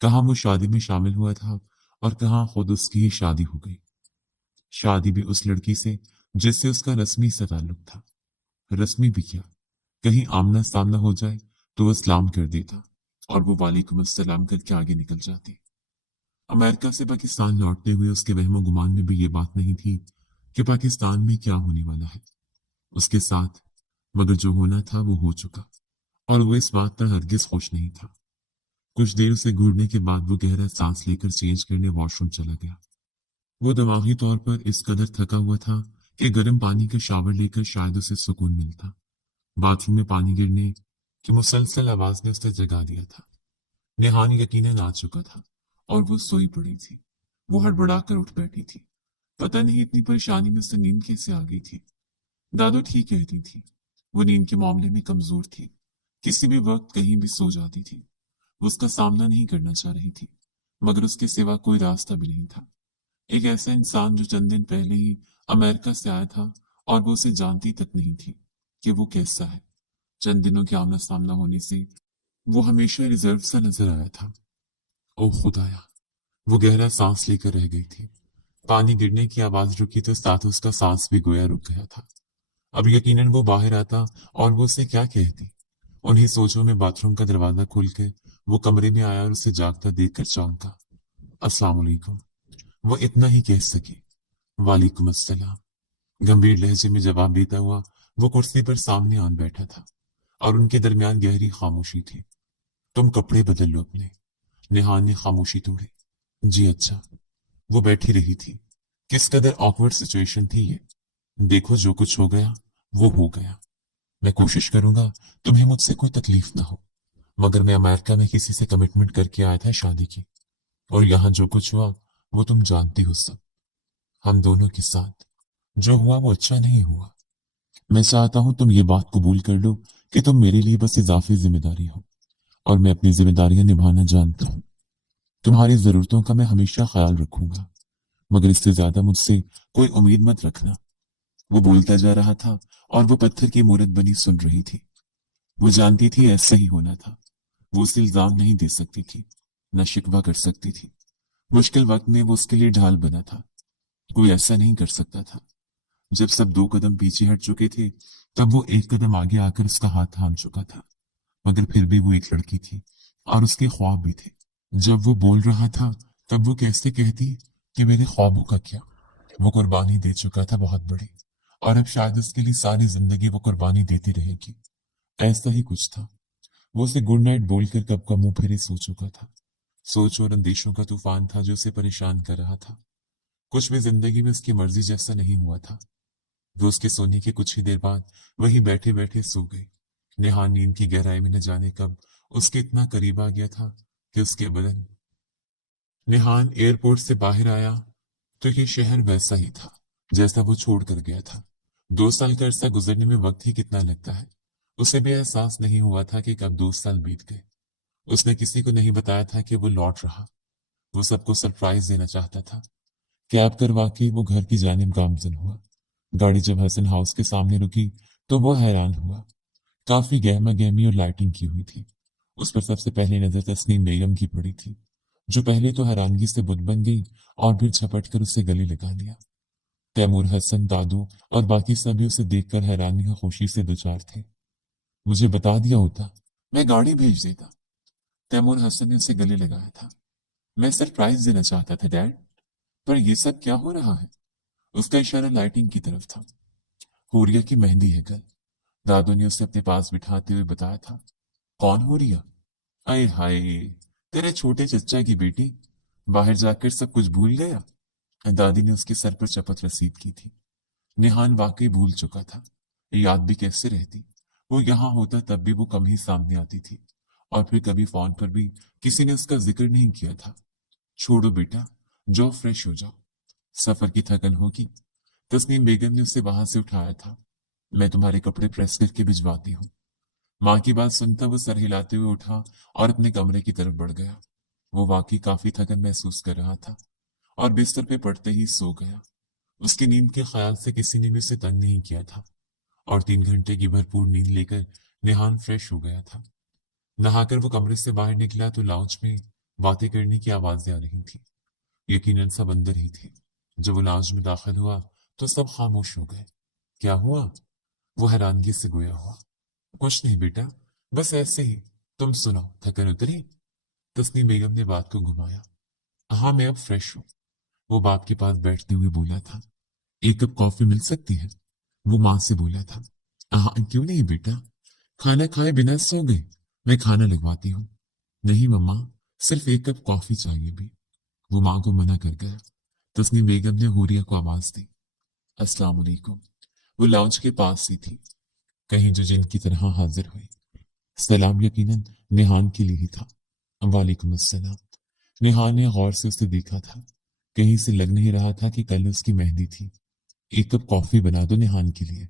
कहाँ वो शादी में शामिल हुआ था और कहाँ खुद उसकी ही शादी हो गई। शादी भी उस लड़की से जिससे उसका रस्मी सा ताल्लुक था। रस्मी भी क्या, कहीं आमना सामना हो जाए तो वो सलाम कर देता और वो वालेकुम अस्सलाम करके आगे निकल जाती। अमेरिका से पाकिस्तान लौटते हुए उसके वहमो गुमान में भी ये बात नहीं थी कि पाकिस्तान में क्या होने वाला है उसके साथ, मगर जो होना था वो हो चुका और वो इस बात पर हरगिज खुश नहीं था। कुछ देर से घूरने के बाद वो गहरा सांस लेकर चेंज करने वॉशरूम चला गया। वो दिमागी तौर पर इस कदर थका हुआ था कि गर्म पानी का शावर लेकर शायद उसे सुकून मिलता। बाथरूम में पानी गिरने की मुसलसल आवाज ने उसे जगा दिया था। नेहान यकीनन आ चुका था और वो सोई पड़ी थी। वो हड़बड़ाकर उठ बैठी थी। पता नहीं इतनी परेशानी में उसे नींद कैसे आ गई थी। दादू ठीक कहती थी, वो नींद के मामले में कमजोर थी। किसी भी वक्त कहीं भी सो जाती थी। वो उसका सामना नहीं करना चाह रही थी, मगर उसके सिवा कोई रास्ता भी नहीं था। एक ऐसा इंसान जो चंद दिन पहले ही अमेरिका से आया था और वो उसे जानती तक नहीं थी कि वो कैसा है। चंद दिनों के आमना सामना होने से वो हमेशा रिजर्व सा नजर आया था। ओ खुदाया, वो गहरा सांस लेकर रह गई थी। पानी गिरने की आवाज रुकी तो साथ उसका सांस भी गोया रुक गया था। अब यकीनन वो बाहर आता और वो उसे क्या कहती। उन्हीं सोचों में बाथरूम का दरवाजा खुलकर वो कमरे में आया और उसे जागता देखकर चौंका। अस्सलाम वालेकुम, वो इतना ही कह सकी। वालेकुम अस्सलाम, गंभीर लहजे में जवाब देता हुआ वो कुर्सी पर सामने आन बैठा था और उनके दरमियान गहरी खामोशी थी। तुम कपड़े बदल लो अपने। नेहान ने खामोशी तोड़ी। जी अच्छा। वो बैठी रही थी। किस कदर ऑकवर्ड सिचुएशन थी ये। देखो जो कुछ हो गया वो हो गया। मैं कोशिश करूंगा तुम्हें मुझसे कोई तकलीफ ना हो, मगर मैं अमेरिका में किसी से कमिटमेंट करके आया था शादी की, और यहाँ जो कुछ हुआ वो तुम जानती हो सब। हम दोनों के साथ जो हुआ वो अच्छा नहीं हुआ। मैं चाहता हूं तुम ये बात कबूल कर लो कि तुम मेरे लिए बस इजाफी जिम्मेदारी हो, और मैं अपनी जिम्मेदारियां निभाना जानता हूँ। तुम्हारी जरूरतों का मैं हमेशा ख्याल रखूंगा, मगर इससे ज्यादा मुझसे कोई उम्मीद मत रखना। वो बोलता जा रहा था और वो पत्थर की मूरत बनी सुन रही थी। वो जानती थी ऐसा ही होना था। वो उसे इल्जाम नहीं दे सकती थी, न शिकवा कर सकती थी। मुश्किल वक्त में वो उसके लिए ढाल बना था। कोई ऐसा नहीं कर सकता था। जब सब दो कदम पीछे हट चुके थे तब वो एक कदम आगे आकर उसका हाथ थाम चुका था। मगर फिर भी वो एक लड़की थी और उसके ख्वाब भी थे। जब वो बोल रहा था तब वो कैसे कहती कि मेरे ख्वाबों का क्या। वो कुर्बानी दे चुका था बहुत बड़ी, और अब शायद उसके लिए सारी जिंदगी वो कुर्बानी देती रहेगी। ऐसा ही कुछ था। वो उसे गुड नाइट बोलकर कब का मुंह फेरे सो चुका था। सोच और अंदेशों का तूफान था जो उसे परेशान कर रहा था। कुछ भी जिंदगी में उसकी मर्जी जैसा नहीं हुआ था। वो उसके सोने के कुछ ही देर बाद वहीं बैठे बैठे सो गई। नेहान नींद की गहराई में न जाने कब उसके इतना करीब आ गया था कि उसके बदन। नेहान एयरपोर्ट से बाहर आया तो ये शहर वैसा ही था जैसा वो छोड़ कर गया था। 2 साल का अरसा गुजरने में वक्त ही कितना लगता है। उसे भी एहसास नहीं हुआ था कि कब 2 साल बीत गए। उसने किसी को नहीं बताया था कि वो लौट रहा। वो सबको सरप्राइज देना चाहता था। कैब करवा के वो घर की जानिब गामजन हुआ। गाड़ी जब हसन हाउस के सामने रुकी तो वो हैरान हुआ। काफी गहमा गहमी और लाइटिंग की हुई थी। उस पर सबसे पहले नजर तस्नीम बेगम की पड़ी थी, जो पहले तो हैरानगी से बुत बन गई और फिर झपट कर उसे गले लगा लिया। तैमूर, हसन, दादू और बाकी सभी उसे देखकर हैरानी और खुशी से दुचार थे। मुझे बता दिया होता, मैं गाड़ी भेज देता। तैमूर हसन ने उसे गले लगाया था। मैं सरप्राइज देना चाहता था डैड, पर ये सब क्या हो रहा है। उसका इशारा लाइटिंग की तरफ था। हुरिया की मेहंदी है कल, दादू ने उसे अपने पास बिठाते हुए बताया था। कौन हुरिया? अरे हाय, तेरे छोटे चचा की बेटी। बाहर जाकर सब कुछ भूल गया। दादी ने उसके सर पर चपत रसीद की थी। निहान वाकई भूल चुका था। याद भी कैसे रहती। वो यहाँ होता तब भी वो कम ही सामने आती थी, और फिर कभी फोन पर भी किसी ने उसका जिक्र नहीं किया था। छोड़ो बेटा, जाओ फ्रेश हो जाओ, सफर की थकन होगी। तस्नीम बेगम ने उसे वहां से उठाया था। मैं तुम्हारे कपड़े प्रेस करके भिजवाती हूँ। माँ की बात सुनता वो सर हिलाते हुए उठा और अपने कमरे की तरफ बढ़ गया। वो वाकई काफी थकन महसूस कर रहा था और बिस्तर पे पड़ते ही सो गया। उसकी नींद के ख्याल से किसी ने भी उसे तंग नहीं किया था, और 3 घंटे की भरपूर नींद लेकर निहान फ्रेश हो गया था। नहाकर वो कमरे से बाहर निकला तो लाउंज में बातें करने की आवाजें आ रही थी। यकीनन सब अंदर ही थे। जब वो लाउंज में दाखिल हुआ तो सब खामोश हो गए। क्या हुआ? वो हैरानगी से गोया हुआ। कुछ नहीं बेटा, बस ऐसे ही। तुम सुनो, थकन उतरी? तस्नीम बेगम ने बात को घुमाया। हाँ, मैं अब फ्रेश हूँ। वो बाप के पास बैठते हुए बोला था। एक कप कॉफी मिल सकती है? वो माँ से बोला था। हाँ, क्यों नहीं बेटा, खाना खाए बिना सो गए? मैं खाना लगवाती हूँ। नहीं मम्मा, सिर्फ एक कप कॉफी चाहिए भी। वो माँ को मना कर गया। तस्नीम बेगम ने हुरिया को आवाज दी। अस्सलाम वालेकुम। वो लाउंज के पास ही थी, कहीं जो जिन की तरह हाजिर हुई। सलाम यकीनन निहान के लिए ही था। वालेकुम अस्सलाम। निहान ने गौर से उसे देखा था। कहीं से लग नहीं रहा था कि कल उसकी मेहंदी थी। एक कप कॉफी बना दो निहान के लिए।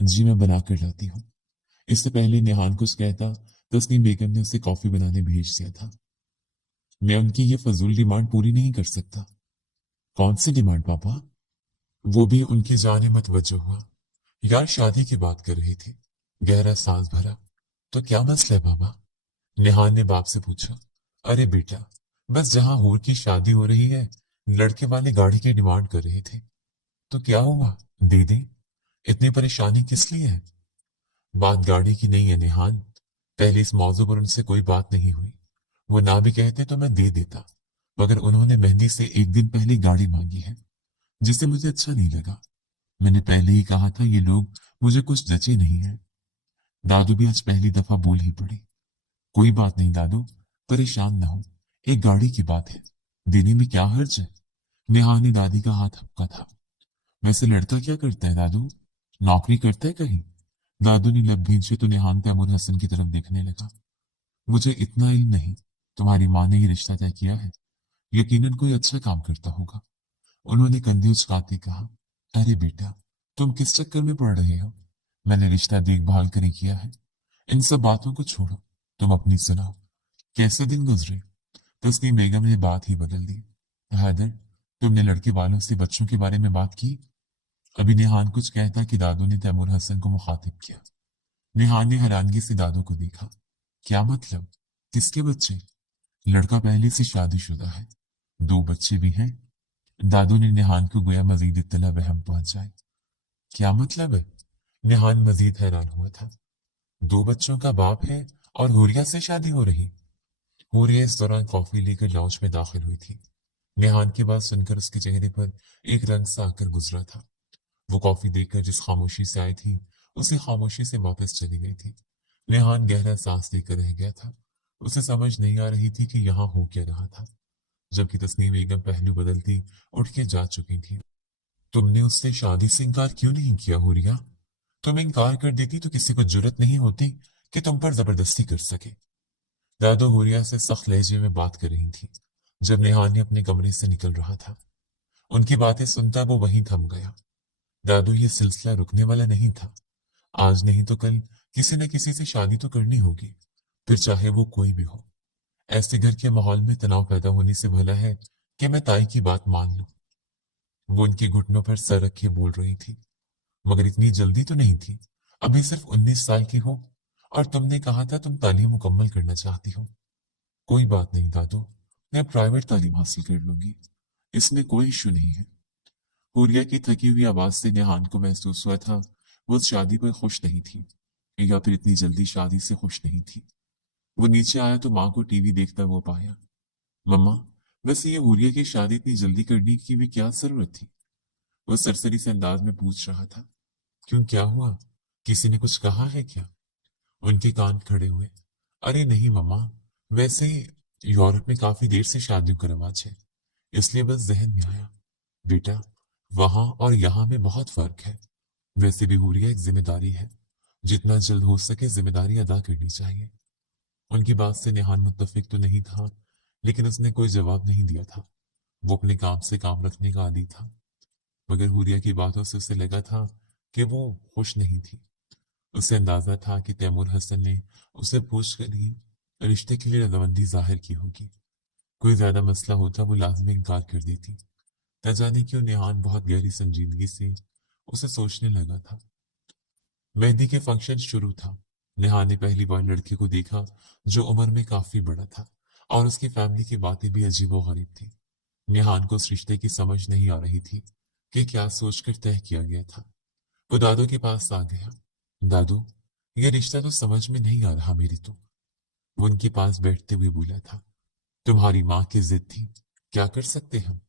जी मैं बना कर लाती हूँ। इससे पहले निहान कुछ कहता, तस्नीम बेगम ने उसे कॉफी बनाने भेज दिया था। मैं उनकी ये फजूल डिमांड पूरी नहीं कर सकता। कौन सी डिमांड पापा? वो भी उनकी जाने मतवज्जो हुआ। यार शादी की बात कर रही थी। गहरा सांस भरा। तो क्या मसला है बाबा? निहान ने बाप से पूछा। अरे बेटा, बस जहां हूर की शादी हो रही है, लड़के वाले गाड़ी की डिमांड कर रहे थे। तो क्या हुआ, दे दे। इतनी परेशानी किस लिए है? बात गाड़ी की नहीं है निहान। पहले इस मौजू पर उनसे कोई बात नहीं हुई। वो ना भी कहते तो मैं दे देता, मगर उन्होंने मेहंदी से एक दिन पहले गाड़ी मांगी है, जिससे मुझे अच्छा नहीं लगा। मैंने पहले ही कहा था ये लोग मुझे कुछ जचे नहीं है। दादू भी आज पहली दफा बोल ही पड़ी। कोई बात नहीं दादू, परेशान ना हो। एक गाड़ी की बात है, देने में क्या हर्ज है? नेहा ने दादी का हाथ हपका था। वैसे लड़का क्या करता है दादू? नौकरी करता है कहीं? दादू ने लब भींचे तो निहान तैमूर हसन की तरफ देखने लगा। मुझे इतना इल्म नहीं। तुम्हारी माँ ने ये रिश्ता तय किया है। यकीनन कोई अच्छा काम करता होगा। उन्होंने कंधे उचकाते कहा। अरे बेटा, तुम किस चक्कर में पड़ रहे हो? मैंने रिश्ता देखभाल कर ही किया है। इन सब बातों को छोड़ो, तुम अपनी सुनाओ। कैसे दिन गुजरे? तस्नीम बेगम ने बात ही बदल दी। हैदर, तुमने लड़के वालों से बच्चों के बारे में बात की? अभी नेहान कुछ कहता कि दादू ने तैमूर हसन को मुखातिब किया। नेहान ने हैरानगी से दादू को देखा। क्या मतलब? किसके बच्चे? लड़का पहले से शादीशुदा है, दो बच्चे भी हैं। दादू ने नेहान को गोया मजीद इत्तला वहम पहुंच जाए। क्या मतलब है? नेहान मजीद हैरान हुआ था। दो बच्चों का बाप है और हुरिया से शादी हो रही? हुरिया इस दौरान कॉफी लेकर लॉन्च में दाखिल हुई थी। नेहान की बात सुनकर उसके चेहरे पर एक रंग सा आकर गुजरा था। वो कॉफी देकर जिस खामोशी से आई थी, उसी खामोशी से वापस चली गई थी। नेहान गहरा सांस लेकर रह गया था। उसे समझ नहीं आ रही थी कि यहाँ हो क्या रहा था, जबकि तस्नीम बेगम पहलू बदलती उठ के जा चुकी थी। तुमने उससे शादी से इनकार क्यों नहीं किया हुरिया? तुम इनकार कर देती तो किसी को जुर्रत नहीं होती कि तुम पर जबरदस्ती कर सके। दादो हुरिया से सख्त लहजे में बात कर रही थी जब नेहान अपने कमरे से निकल रहा था। उनकी बातें सुनता वो वहीं थम गया। दादू, ये सिलसिला रुकने वाला नहीं था। आज नहीं तो कल किसी न किसी से शादी तो करनी होगी, फिर चाहे वो कोई भी हो। ऐसे घर के माहौल में तनाव पैदा होने से भला है कि मैं ताई की बात मान लूं। वो उनके घुटनों पर सर रखे बोल रही थी। मगर इतनी जल्दी तो नहीं थी। अभी सिर्फ 19 साल की हो, और तुमने कहा था तुम तालीम मुकम्मल करना चाहती हो। कोई बात नहीं दादू, मैं प्राइवेट तालीम हासिल कर लूंगी। इसमें कोई इशू नहीं है। हुरिया की थकी हुई आवाज से नेहान को महसूस हुआ था वो उस शादी पर खुश नहीं थी, या फिर इतनी जल्दी शादी से खुश नहीं थी। वो नीचे आया तो माँ को टीवी देखता वो पाया। मम्मा, वैसे ये हुरिया की शादी इतनी जल्दी करने की भी क्या जरूरत थी? वो सरसरी से अंदाज में पूछ रहा था। क्यों, क्या हुआ? किसी ने कुछ कहा है क्या? उनके कान खड़े हुए। अरे नहीं मम्मा, वैसे यूरोप में काफी देर से शादियों का रिवाज है, इसलिए बस जहन में आया। बेटा, वहां और यहाँ में बहुत फर्क है। वैसे भी हुरिया एक जिम्मेदारी है, जितना जल्द हो सके जिम्मेदारी अदा करनी चाहिए। उनकी बात से नेहान मुत्तफिक तो नहीं था, लेकिन उसने कोई जवाब नहीं दिया था। वो अपने काम से काम रखने का आदी था। मगर हुरिया की बातों से उसे लगा था कि वो खुश नहीं थी। उसे अंदाजा था कि तैमूर हसन ने उसे पूछ कर ही रिश्ते के लिए रजामंदी जाहिर की होगी। कोई ज्यादा मसला होता वो लाजमी इनकार कर देती। न जाने क्यों नेहान बहुत गहरी संजीदगी से उसे सोचने लगा था। मेहंदी के फंक्शन शुरू था। नेहा ने पहली बार लड़के को देखा जो उम्र में काफी बड़ा था और उसकी फैमिली की बातें भी अजीबोगरीब थी। निहान को उस रिश्ते की समझ नहीं आ रही थी कि क्या सोचकर तय किया गया था। वो दादू के पास आ गया। दादू, ये रिश्ता तो समझ में नहीं आ रहा मेरी तो। वो उनके पास बैठते हुए बोला था। तुम्हारी माँ की जिद थी, क्या कर सकते हम।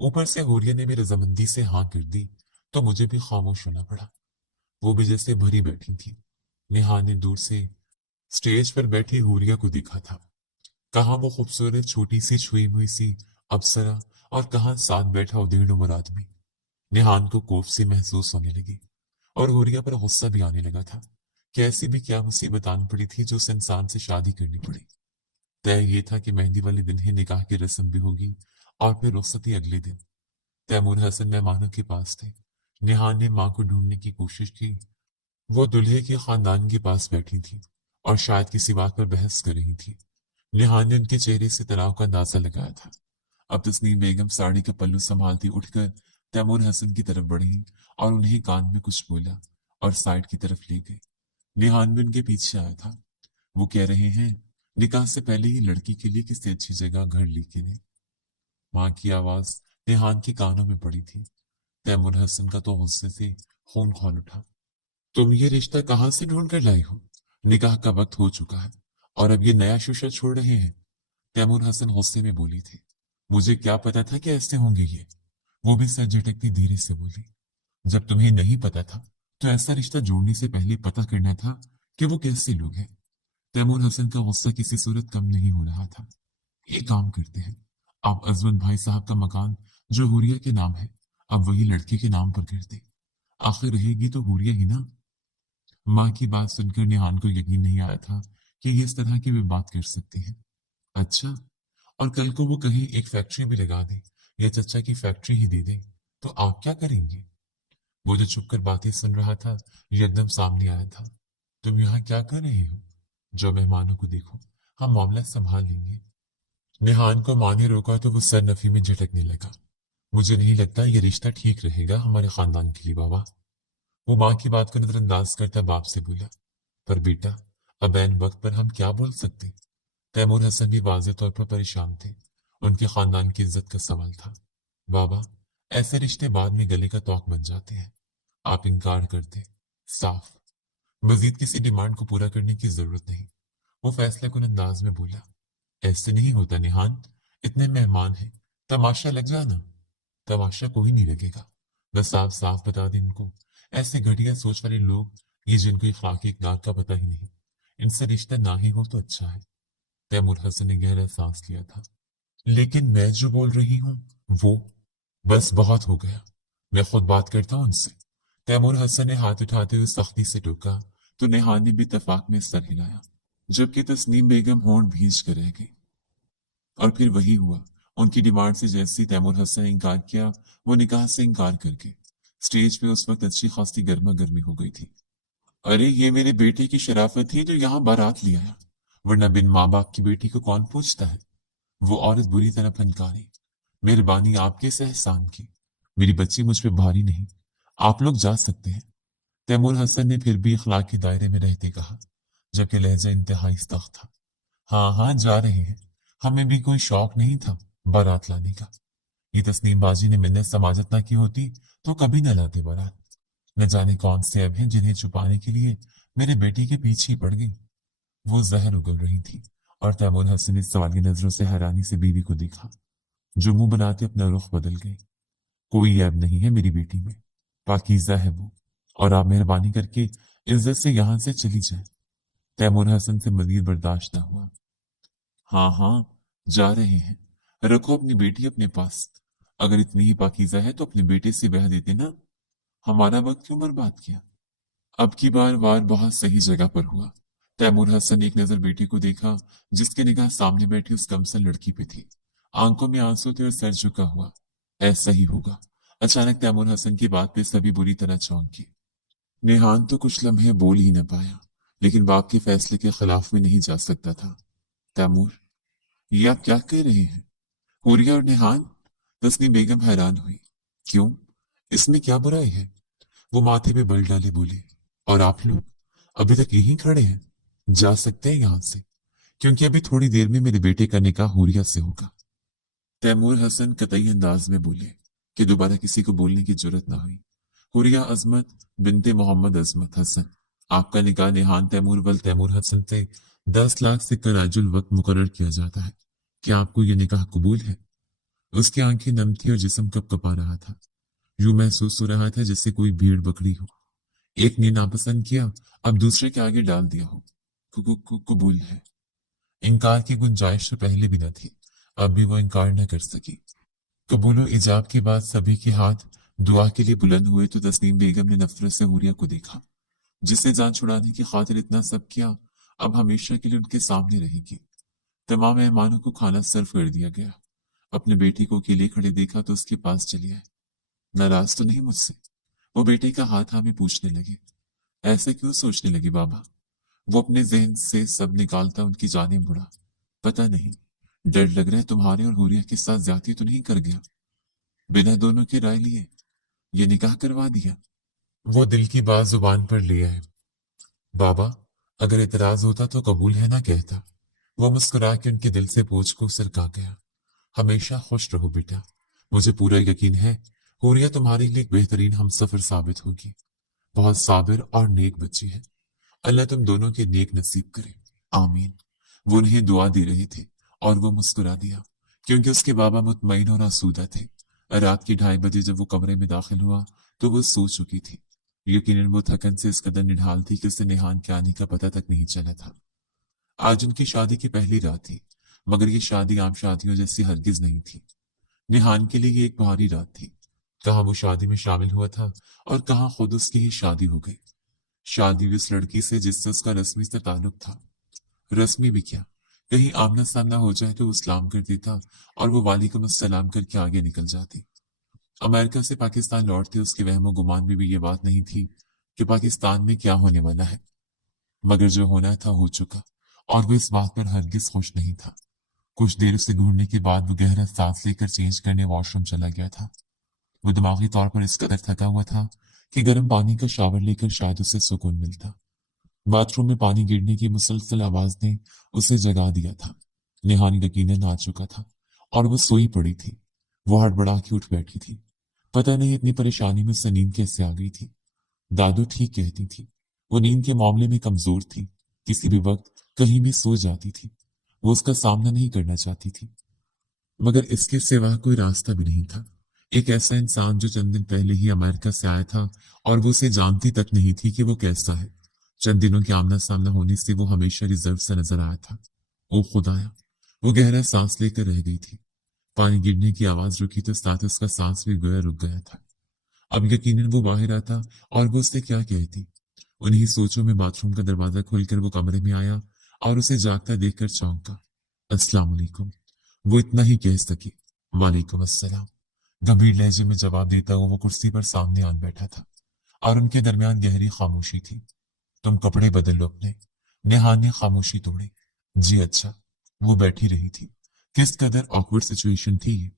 ऊपर से हुरिया ने मेरी रजामंदी से हाँ कर दी, तो मुझे भी खामोश होना पड़ा। वो भी जैसे भरी बैठी थी। नेहा ने दूर से स्टेज पर बैठी हुरिया को देखा था। कहाँ वो खूबसूरत छोटी सी छुई हुई सी अप्सरा, और कहाँ साथ बैठा उदेड़ उम्र आदमी। निहान को कोफ सी महसूस होने लगी, और हुरिया पर गुस्सा भी आने लगा था कि ऐसी भी क्या मुसीबत आन पड़ी थी जो उस इंसान से शादी करनी पड़ी। तय ये था कि मेहंदी वाले दिन ही निकाह की रस्म भी होगी, और फिर रुखसती अगले दिन। तैमूर हसन मेहमानों के पास थे। निहान ने मां को ढूंढने की कोशिश की। वो दूल्हे के खानदान के पास बैठी थी और शायद किसी बात पर बहस कर रही थी। निहान ने उनके चेहरे से तनाव का अंदाजा लगाया था। अब तस्नीम बेगम साड़ी का पल्लू संभालती उठकर तैमूर हसन की तरफ बढ़ी और उन्हें कान में कुछ बोला और साइड की तरफ ले गई। निहान भी उनके पीछे आया था। वो कह रहे हैं, निकाह से पहले ही लड़की के लिए किसी अच्छी जगह घर लेके दे। माँ की आवाज निहान के कानों में पड़ी थी। तैमूर हसन का तो गुस्से से खून खौल उठा। तुम ये रिश्ता कहाँ से ढूंढ कर लाई हो? निकाह का वक्त हो चुका है और अब ये नया शुशा छोड़ रहे हैं। तैमूर हसन गुस्से में बोली थी। मुझे क्या पता था कि ऐसे होंगे ये। वो भी सर झटकती धीरे से बोली। जब तुम्हें नहीं पता था तो ऐसा रिश्ता जोड़ने से पहले पता करना था कि वो कैसे लोग हैं। तैमूर हसन का गुस्सा किसी सूरत कम नहीं हो रहा था। एक काम करते हैं, आप अजमत भाई साहब का मकान जो हुरिया के नाम है, अब वही लड़के के नाम पर कर दे। आखिर रहेगी तो हुरिया ही ना। माँ की बात सुनकर निहान को यकीन नहीं आया था कि ये इस तरह की भी बात कर सकती है। अच्छा, और कल को वो कहीं एक फैक्ट्री भी लगा दे या चचा की फैक्ट्री ही दे दे, तो आप क्या करेंगे? वो जो चुप कर बातें सुन रहा था, ये एकदम सामने आया था। तुम यहाँ क्या कर रहे हो? जो मेहमानों को देखो, हम मामला संभाल लेंगे। निहान को माँ ने रोका तो वो सर नफी में झटकने लगा। मुझे नहीं लगता ये रिश्ता ठीक रहेगा हमारे खानदान के लिए बाबा। वो माँ की बात को नजरअंदाज करता बाप से बोला। पर बेटा, अब ऐन वक्त पर हम क्या बोल सकते? तैमूर हसन भी वाज़ेह तौर पर परेशान थे। उनके खानदान की इज्जत का सवाल था। बाबा, ऐसे रिश्ते बाद में गले का तौक बन जाते हैं। आप इनकार करते साफ। मजीद किसी डिमांड को पूरा करने की जरूरत नहीं। वो फैसला कुन अंदाज में बोला। ऐसे नहीं होता निहान, इतने मेहमान हैं, तमाशा लग जाना। तमाशा कोई नहीं लगेगा। बस आप साफ बता दें इनको। ऐसे घटिया सोच वाले लोग, ये जिनको इखलाक इकदार का पता ही नहीं, इनसे रिश्ता ना ही हो तो अच्छा है। तैमूर हसन ने गहरा सांस लिया था। लेकिन मैं जो बोल रही हूँ वो, बस बहुत हो गया, मैं खुद बात करता हूँ उनसे। तैमूर हसन ने हाथ उठाते हुए सख्ती से टोका, तो नेहान ने भी इत्तेफाक में सर हिलाया, जबकि तस्नीम बेगम होंठ भींच कर रह गई। और फिर वही हुआ। उनकी डिमांड से जैसे ही तैमूर हसन ने इनकार किया, वो निकाह से इनकार करके स्टेज पे उस वक्त अच्छी खासी गर्मा गर्मी हो गई थी। अरे ये मेरे बेटे की शराफत थी जो यहाँ बारात ले आया, वरना बिन माँ बाप की बेटी को कौन पूछता है। वो औरत बुरी तरह फनकारी। मेहरबानी आपके से एहसान की। मेरी बच्ची मुझ पे भारी नहीं, आप लोग जा सकते हैं। तैमूर हसन ने फिर भी इखलाक के दायरे में रहते कहा, जबकि लहजा इंतहाई सख्त था। हाँ हाँ, जा रहे हैं। हमें भी कोई शौक नहीं था बारात लाने का। ये तस्नीम बाजी ने मिन्नत समाजत ना की होती तो कभी न लाते बारात। न जाने कौन से अब हैं जिन्हें छुपाने के लिए मेरे बेटी के पीछे ही पड़ गई। वो जहर उगल रही थी, और तैमूर हसन ने सवाली नजरों से हैरानी से बीवी को देखा, जो मुंह बनाते अपना रुख बदल गई। कोई ऐब नहीं है मेरी बेटी में, पाकीज़ा है वो, और आप मेहरबानी करके इज्जत से यहाँ से चली जाए। तैमूर हसन से मजीद बर्दाश्त न हुआ। हाँ हाँ, जा रहे हैं। रखो अपनी बेटी अपने पास। अगर इतनी ही पाकीज़ा है तो अपने बेटे से ब्याह देते ना। हमारा वक्त क्यों बर्बाद किया? अब की बार वार बहुत सही जगह पर हुआ। तैमूर हसन ने एक नजर बेटी को देखा, जिसकी निगाह सामने बैठी उस कमसल लड़की पे थी। आंखों में आंसू थे और सर झुका हुआ। ऐसा ही होगा। अचानक तैमूर हसन की बात पे सभी बुरी तरह चौंकी। नेहान तो कुछ लम्हे बोल ही न पाया, लेकिन बाप के फैसले के खिलाफ में नहीं जा सकता था। तैमूर, ये आप क्या कह रहे हैं? हुरिया और नेहान? तस्नीम बेगम हैरान हुई। क्यों, इसमें क्या बुराई है? वो माथे पे बल डाले बोले। और आप लोग अभी तक यहीं खड़े हैं? जा सकते हैं यहां से। क्योंकि अभी थोड़ी देर में मेरे बेटे का निकाह हुरिया से होगा। तैमूर हसन कतई अंदाज में बोले कि दोबारा किसी को बोलने की जरूरत ना हुई। हुरिया अजमत बिनते मोहम्मद अजमत हसन, आपका निकाह निहान तैमूर वल तैमूर हसन से 10 लाख से कराजुल वक्त मुकर्रर किया जाता है। क्या आपको यह निकाह कबूल है? उसकी आंखें नम थी और जिस्म कपकपा रहा था। यूं महसूस हो रहा था जैसे कोई भीड़ बकरी हो, एक ने नापसंद किया, अब दूसरे के आगे डाल दिया हो। कबूल है। इनकार की गुंजाइश तो पहले भी न थी, अब भी वो इनकार न कर सकी। कबूल इजाब के बाद सभी के हाथ दुआ के लिए बुलंद हुए तो तस्नीम बेगम ने नफरत से हुरिया को देखा, जिसने जान छुड़ाने की खातिर इतना सब किया, अब हमेशा के लिए उनके सामने रहेगी। तमाम मेहमानों को खाना सर्व कर दिया गया। अपने बेटे को अकेले खड़े देखा तो उसके पास चली आए। नाराज तो नहीं मुझसे? वो बेटे का हाथ थामे पूछने लगे। ऐसे क्यों सोचने लगी बाबा? वो अपने जहन से सब निकालता उनकी जाने मुड़ा। पता नहीं, डर लग रहा है तुम्हारे और हुरिया के साथ ज्यादती तो नहीं कर गया? बिना दोनों की राय लिए ये निकाह करवा दिया? वो दिल की बात जुबान पर ले आए। बाबा, अगर इतराज होता तो कबूल है ना कहता। वो मुस्कुरा के उनके दिल से पूछ को सरका गया। हमेशा खुश रहो बेटा, मुझे पूरा यकीन है हुरिया तुम्हारे लिए एक बेहतरीन हमसफर साबित होगी। बहुत साबिर और नेक बच्ची है। अल्लाह तुम दोनों के नेक नसीब करे। आमीन। वो उन्हें दुआ दे रहे थे और वो मुस्कुरा दिया, क्योंकि उसके बाबा मुतमईन और आसूदा थे। रात के 2:30 जब वो कमरे में दाखिल हुआ तो वो सो चुकी थी। यकीनन वो थकन से इस कदर निढाल थी कि उसे निहान के आने का पता तक नहीं चला था। आज उनकी शादी की पहली रात थी, मगर ये शादी आम शादियों जैसी हरगिज नहीं थी। निहान के लिए ये एक भारी रात थी। कहाँ वो शादी में शामिल हुआ था और कहाँ खुद उसकी ही शादी हो गई। शादी उस लड़की से जिससे उसका रस्मी से ताल्लुक था। रस्मी भी क्या, कहीं आमना सामना हो जाए तो वो सलाम कर देता और वो वालेकुम अस्सलाम करके आगे निकल जाती। अमेरिका से पाकिस्तान लौटते उसके वहमो गुमान में भी ये बात नहीं थी कि पाकिस्तान में क्या होने वाला है, मगर जो होना था हो चुका और वो इस बात पर हरगिज खुश नहीं था। कुछ देर उसे घूरने के बाद वो गहरा सांस लेकर चेंज करने वॉशरूम चला गया था। वो दिमागी तौर पर इस कदर थका हुआ था कि गर्म पानी का शावर लेकर शायद उसे सुकून मिलता। बाथरूम में पानी गिरने की मुसलसल आवाज ने उसे जगा दिया था। निहान यकीनन आ चुका था और वो सोई पड़ी थी। वो हड़बड़ा के उठ बैठी थी। पता नहीं इतनी परेशानी में उसे नींद कैसे आ गई थी। दादू ठीक कहती थी, वो नींद के मामले में कमजोर थी, किसी भी वक्त कहीं भी सो जाती थी। वो उसका सामना नहीं करना चाहती थी, मगर इसके सिवा कोई रास्ता भी नहीं था। एक ऐसा इंसान जो चंद दिन पहले ही अमेरिका से आया था और वो उसे जानती तक नहीं थी कि वो कैसा है। चंद दिनों के आमना सामना होने से वो हमेशा रिजर्व सा नजर आया था। ओ खुदाया, वो गहरा सांस लेकर रह गई थी। पानी गिरने की आवाज रुकी तो साथ उसका सांस भी गोया रुक गया था। अब यकीनन वो बाहर आता और वो उससे क्या कहती। उन्हीं सोचों में बाथरूम का दरवाजा खोलकर वो कमरे में आया और उसे जागता देखकर चौंका। अस्सलाम वालेकुम, वो इतना ही कह सकी। वालेकुम अस्सलाम, गंभीर लहजे में जवाब देता हुआ वो कुर्सी पर सामने आन बैठा था और उनके दरमियान गहरी खामोशी थी। तुम कपड़े बदल लो अपने। नेहा ने खामोशी तोड़ी। जी अच्छा। वो बैठी रही थी। किस कदर ऑकवर्ड सिचुएशन थी ये।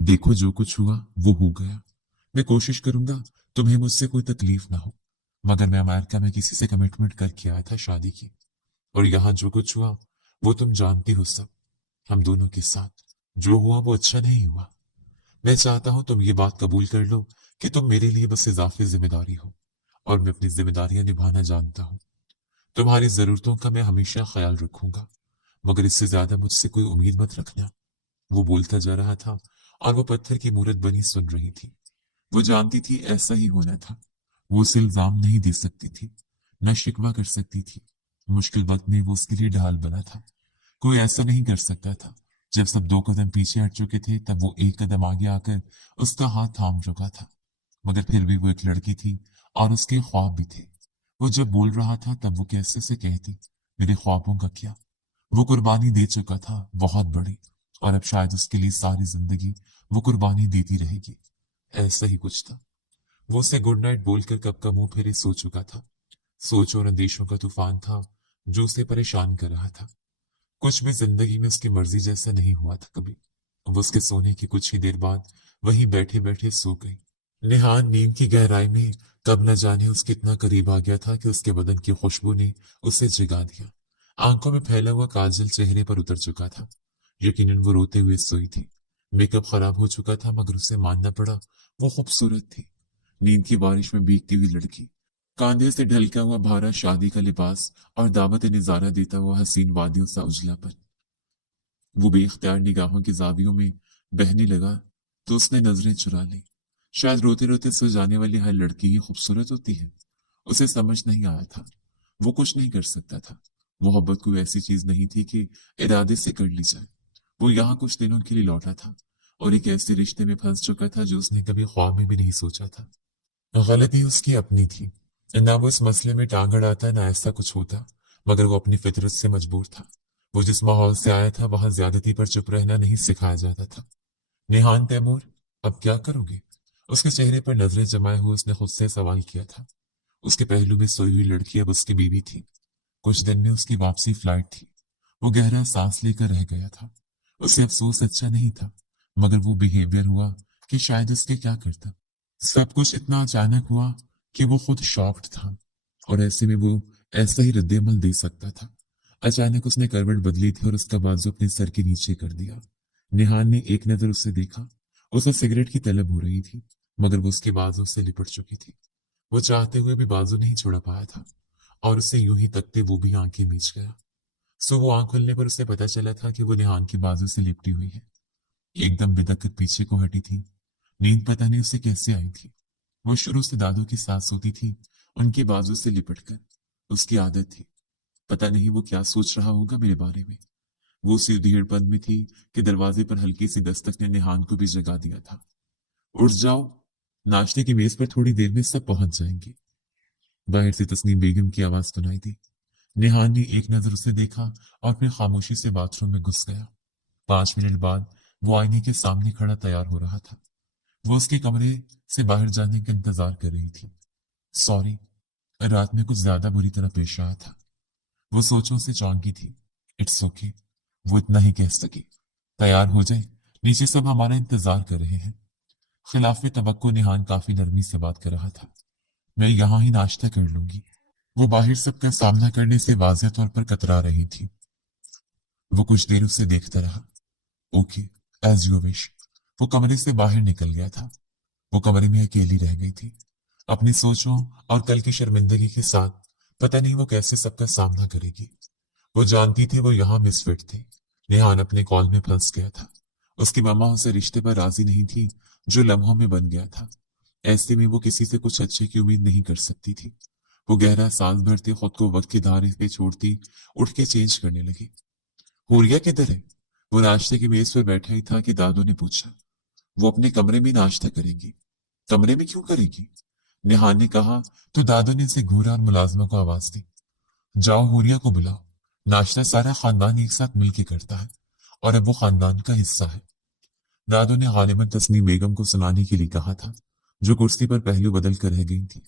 देखो जो कुछ हुआ वो हो गया। मैं कोशिश करूंगा तुम्हें मुझसे कोई तकलीफ ना हो, मगर मैं अमेरिका में किसी से कमिटमेंट करके आया था शादी की, और यहाँ जो कुछ हुआ वो तुम जानती हो सब। हम दोनों के साथ जो हुआ वो अच्छा नहीं हुआ। मैं चाहता हूं तुम ये बात कबूल कर लो कि तुम मेरे लिए बस इजाफी जिम्मेदारी हो और मैं अपनी जिम्मेदारियां निभाना जानता हूं। तुम्हारी जरूरतों का मैं हमेशा ख्याल रखूंगा, मगर इससे ज्यादा मुझसे कोई उम्मीद मत रखना। वो बोलता जा रहा था और वो पत्थर की मूरत बनी सुन रही थी। वो जानती थी ऐसा ही होना था। वो उसे इल्जाम नहीं दे सकती थी, न शिकवा कर सकती थी। मुश्किल वक्त में वो उसके लिए ढाल बना था। कोई ऐसा नहीं कर सकता था। जब सब 2 कदम पीछे हट चुके थे तब वो 1 कदम आगे आकर उसका हाथ थाम चुका था। मगर फिर भी वो एक लड़की थी और उसके ख्वाब भी थे। वो जब बोल रहा था तब वो कैसे से कहती, मेरे ख्वाबों का क्या। वो कुर्बानी दे चुका था बहुत बड़ी, और अब शायद उसके लिए सारी जिंदगी वो कुर्बानी देती रहेगी। ऐसा ही कुछ था। वो उसे गुड नाइट बोलकर कब का मुंह फेरे सो चुका था। सोच और अंदेशों का तूफान था जो उसे परेशान कर रहा था। कुछ भी जिंदगी में उसकी मर्जी जैसा नहीं हुआ था कभी। वो उसके सोने की कुछ ही देर बाद वहीं बैठे बैठे सो गई। निहान नींद की गहराई में कब न जाने उसके इतना करीब आ गया था कि उसके बदन की खुशबू ने उसे जगा दिया। आंखों में फैला हुआ काजल चेहरे पर उतर चुका था। यकीनन वो रोते हुए सोई थी। मेकअप खराब हो चुका था मगर उसे मानना पड़ा, वो खूबसूरत थी। नींद की बारिश में भीगती हुई लड़की, कांधे से ढलका हुआ भारा शादी का लिबास और दावत नजारा देता हुआ हसीन वादियों सा उजलापन। वो बेख्तियार निगाहों की जावियों में बहने लगा तो उसने नजरें चुरा ली। शायद रोते रोते सो जाने वाली हर लड़की ही खूबसूरत होती है। उसे समझ नहीं आया था, वो कुछ नहीं कर सकता था। मोहब्बत कोई ऐसी चीज नहीं थी कि इरादे से कर ली जाए। वो यहाँ कुछ दिनों के लिए लौटा था और एक ऐसे रिश्ते में फंस चुका था जो उसने कभी ख्वाब में भी नहीं सोचा था। गलती उसकी अपनी थी। ना वो इस मसले में टांग अड़ाता, ना ऐसा कुछ होता, मगर वो अपनी फितरत से मजबूर था। वो जिस माहौल से आया था वहां ज्यादती पर चुप रहना नहीं सिखाया जाता था। निहान तैमूर, अब क्या करोगे? उसके चेहरे पर नजरें जमाए हुए उसने खुद से सवाल किया था। उसके पहलू में सोई हुई लड़की अब उसकी बीवी थी। कुछ दिन में उसकी वापसी फ्लाइट थी। वो गहरा सांस लेकर रह गया था। उसे अफसोस अच्छा नहीं था, मगर वो बिहेवियर हुआ कि शायद उसके क्या करता। सब कुछ इतना अचानक हुआ कि वो खुद शॉक्ड था, और ऐसे में वो ऐसा ही रद्देमल दे सकता था। अचानक उसने करवट बदली थी और उसका बाजू अपने सर के नीचे कर दिया। निहान ने एक नजर उसे देखा। उसे सिगरेट की तलब हो रही थी, मगर वो उसके बाजू से लिपट चुकी थी। वो चाहते हुए भी बाजू नहीं छोड़ा पाया था, और उसे यूं ही तकते वो भी आंखें मीच गया। सो वो आंख खुलने पर उसे पता चला था कि वो निहान की बाजू से लिपटी हुई है। एकदम बिदक कर पीछे को हटी थी। नींद पता नहीं उसे कैसे आई थी। वो शुरू से दादू के साथ सोती थी, उनकी बाजू से लिपट कर। उसकी आदत थी। पता नहीं वो क्या सोच रहा होगा मेरे बारे में। वो उसी उधेड़पन में थी कि दरवाजे पर हल्की सी दस्तक ने निहान को भी जगा दिया था। उठ जाओ, नाश्ते की मेज पर थोड़ी देर में सब पहुंच जाएंगे। बाहर से तस्नीम बेगम की आवाज सुनाई दी। निहान ने एक नजर उसे देखा और फिर खामोशी से बाथरूम में घुस गया। 5 मिनट बाद वो आईने के सामने खड़ा तैयार हो रहा था। वो उसके कमरे से बाहर जाने का इंतजार कर रही थी। सॉरी, रात में कुछ ज्यादा बुरी तरह पेश आया था। वो सोचों से चौंकी थी। इट्स ओके, वो इतना ही कह सकी। तैयार हो जाए, नीचे सब हमारा इंतजार कर रहे हैं। खिलाफ तवक्को निहान काफी नरमी से बात कर रहा था। मैं यहाँ ही नाश्ता कर लूंगी। वो बाहर सबका सामना करने से वाज़ेह तौर पर कतरा रही थी। वो कुछ देर उसे देखता रहा। Okay, as you wish. वो कमरे से बाहर निकल गया था। वो कमरे में अकेली रह गई थी, अपनी सोचों और कल की शर्मिंदगी के साथ। पता नहीं वो कैसे सबका सामना करेगी। वो जानती थी वो यहाँ मिसफिट थी। नेहान अपने कॉल में फंस गया था। उसकी मामा उसे रिश्ते पर राजी नहीं थी, जो लम्हों में बन गया था। ऐसे में वो किसी से कुछ अच्छे की उम्मीद नहीं कर सकती थी। वो गहरा सांस भरती खुद को वक्त के धारे पे छोड़ती उठ के चेंज करने लगी। हुरिया किधर है? वो नाश्ते की मेज पर बैठा ही था कि दादू ने पूछा। वो अपने कमरे में नाश्ता करेगी। कमरे में क्यों करेगी? नेहान ने कहा तो दादू ने उसे घूरा और मुलाजमा को आवाज दी। जाओ हुरिया को बुलाओ। नाश्ता सारा खानदान एक साथ मिलके करता है, और अब वो खानदान का हिस्सा है। दादू ने गालिबन तस्नीम बेगम को सुनाने के लिए कहा था, जो कुर्सी पर पहलू बदल कर रह गई थी।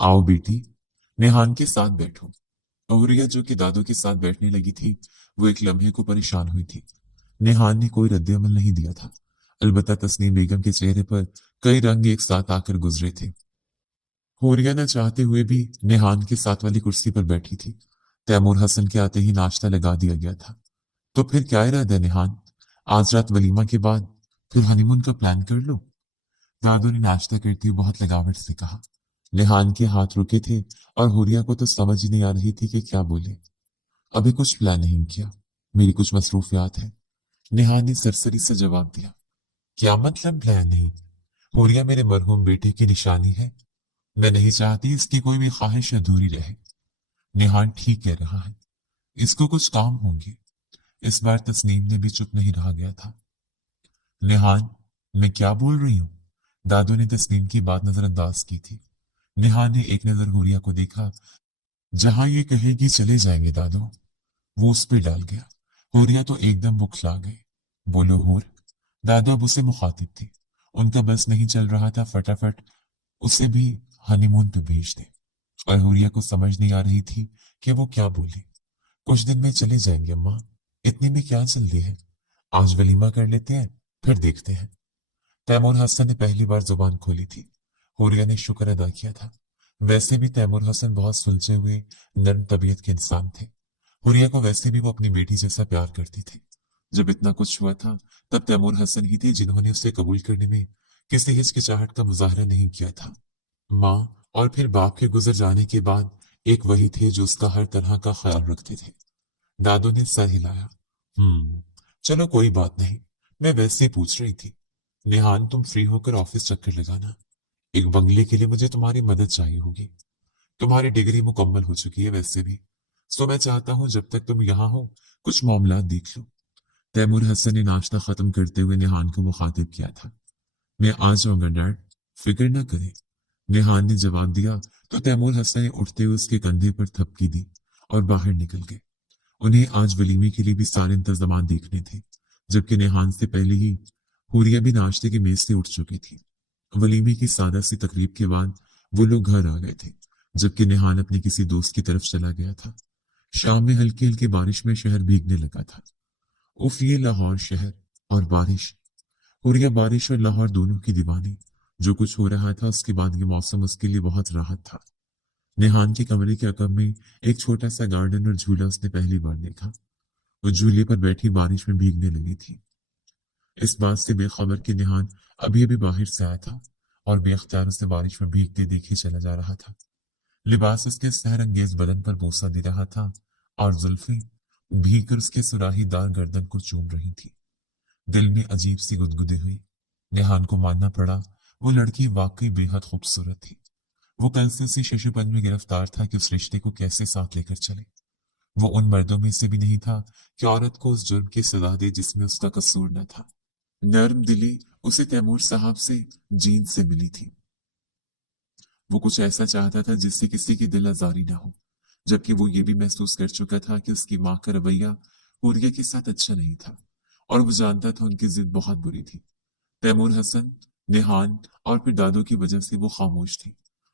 आओ बेटी, नेहान के साथ बैठो। हुरिया जो कि दादू के साथ बैठने लगी थी, वो एक लम्हे को परेशान हुई थी। नेहान ने कोई रद्द-ए-अमल नहीं दिया था। अलबत्ता तस्नीम बेगम के चेहरे पर कई रंग एक साथ आकर गुजरे थे। हुरिया न चाहते हुए भी नेहान के साथ वाली कुर्सी पर बैठी थी। तैमूर हसन के आते ही नाश्ता लगा दिया गया था। तो फिर क्या इरादा है नेहान? आज रात वलीमा के बाद फिर हनीमून का प्लान कर लो। दादू ने नाश्ता करते हुए बहुत लगावट से कहा। नेहान के हाथ रुके थे और हुरिया को तो समझ ही नहीं आ रही थी कि क्या बोले। अभी कुछ प्लान नहीं किया, मेरी कुछ मसरूफियात है। नेहान ने सरसरी से जवाब दिया। क्या मतलब प्लान नहीं? हुरिया मेरे मरहूम बेटे की निशानी है। मैं नहीं चाहती इसकी कोई भी ख्वाहिश अधूरी रहे। नेहान ठीक कह रहा है, इसको कुछ काम होंगे। इस बार तस्नीम ने भी चुप नहीं रहा गया था। नेहान, मैं क्या बोल रही हूँ? दादू ने तस्नीम की बात नजरअंदाज की थी। नेहान ने एक नजर हुरिया को देखा। जहां ये कहेगी चले जाएंगे दादू। वो उस पे डाल गया। हुरिया तो एकदम बुखला गई। बोलो हुर। दादू अब उसे मुखातिब थी। उनका बस नहीं चल रहा था, फटाफट उसे भी हनीमून पे भेज दे। और हुरिया को समझ नहीं आ रही थी कि वो क्या बोले। कुछ दिन में चले जाएंगे अम्मा, इतने में क्या जल्दी है? आज वलीमा कर लेते हैं, फिर देखते हैं। तैमूर हसन ने पहली बार जुबान खोली थी। हुरिया ने शुक्र अदा किया था। वैसे भी तैमूर हसन बहुत सुलझे हुए नर्म तबीयत के इंसान थे। हुरिया को वैसे भी वो अपनी बेटी जैसा प्यार करती थी। जब इतना कुछ हुआ था तब तैमूर हसन ही थे जिन्होंने उसे कबूल करने में किसी हिचकिचाहट का मुजाहरा नहीं किया था। माँ और फिर बाप के गुजर जाने के बाद एक वही थे जो उसका हर तरह का ख्याल रखते थे। दादू ने सर हिलाया। चलो कोई बात नहीं, मैं वैसे ही पूछ रही थी। नेहान, तुम फ्री होकर ऑफिस चक्कर लगाना। एक बंगले के लिए मुझे तुम्हारी मदद चाहिए होगी। तुम्हारी डिग्री मुकम्मल हो चुकी है वैसे भी, सो मैं चाहता हूँ जब तक तुम यहाँ हो कुछ मामला देख लो। तैमूर हसन ने नाश्ता खत्म करते हुए नेहान को मुखातिब किया था। मैं आ जाऊंगा डैड, फिक्र न करें। नेहान ने जवाब दिया तो तैमूर हसन ने उठते हुए उसके कंधे पर थपकी दी और बाहर निकल गए। उन्हें आज वलीमे के लिए भी सारे इंतजाम देखने थे, जबकि नेहान से पहले ही हुरिया भी नाश्ते की मेज से उठ चुकी थी। वलीमे की सादा सी तकरीब के बाद वो लोग घर आ गए थे, जबकि नेहान अपने किसी दोस्त की तरफ चला गया था। शाम में हल्की हल्की बारिश में शहर भीगने लगा था। उफ, ये लाहौर शहर और बारिश। हुरिया बारिश और लाहौर दोनों की दीवानी। जो कुछ हो रहा था उसके बाद ये मौसम उसके लिए बहुत राहत था। नेहान के कमरे के अकब में एक छोटा सा गार्डन और झूला उसने पहली बार देखा। वो झूले पर बैठी बारिश में भीगने लगी थी। इस बात से बेखबर कि नेहान अभी अभी बाहर से आया था और बेख्तियार उसे बारिश में भीगते देखे चला जा रहा था। लिबास उसके सहरंगेज बदन पर बोसा दे रहा था और जुल्फी भीग कर उसके सुराहीदार गर्दन को चूम रही थी। दिल में अजीब सी गुदगुदी हुई। नेहान को मानना पड़ा, वो लड़की वाकई बेहद खूबसूरत थी। वो कल से उसी शिशुपन में गिरफ्तार था कि उस रिश्ते को कैसे साथ लेकर चले। वो उन मर्दों में से भी नहीं था कि औरत को उस जुर्म की सजा दे जिसमें उसका कसूर न था। नर्म दिली उसे तैमूर साहब से जीन से मिली थी। वो कुछ ऐसा चाहता था जिससे किसी की दिल आजारी ना हो, जबकि वो ये भी महसूस कर चुका था कि उसकी माँ का रवैया हुरिया के साथ अच्छा नहीं था और वो जानता था उनकी जिद बहुत बुरी थी। तैमूर हसन, नेहान और फिर दादू की वजह से वो खामोश थी,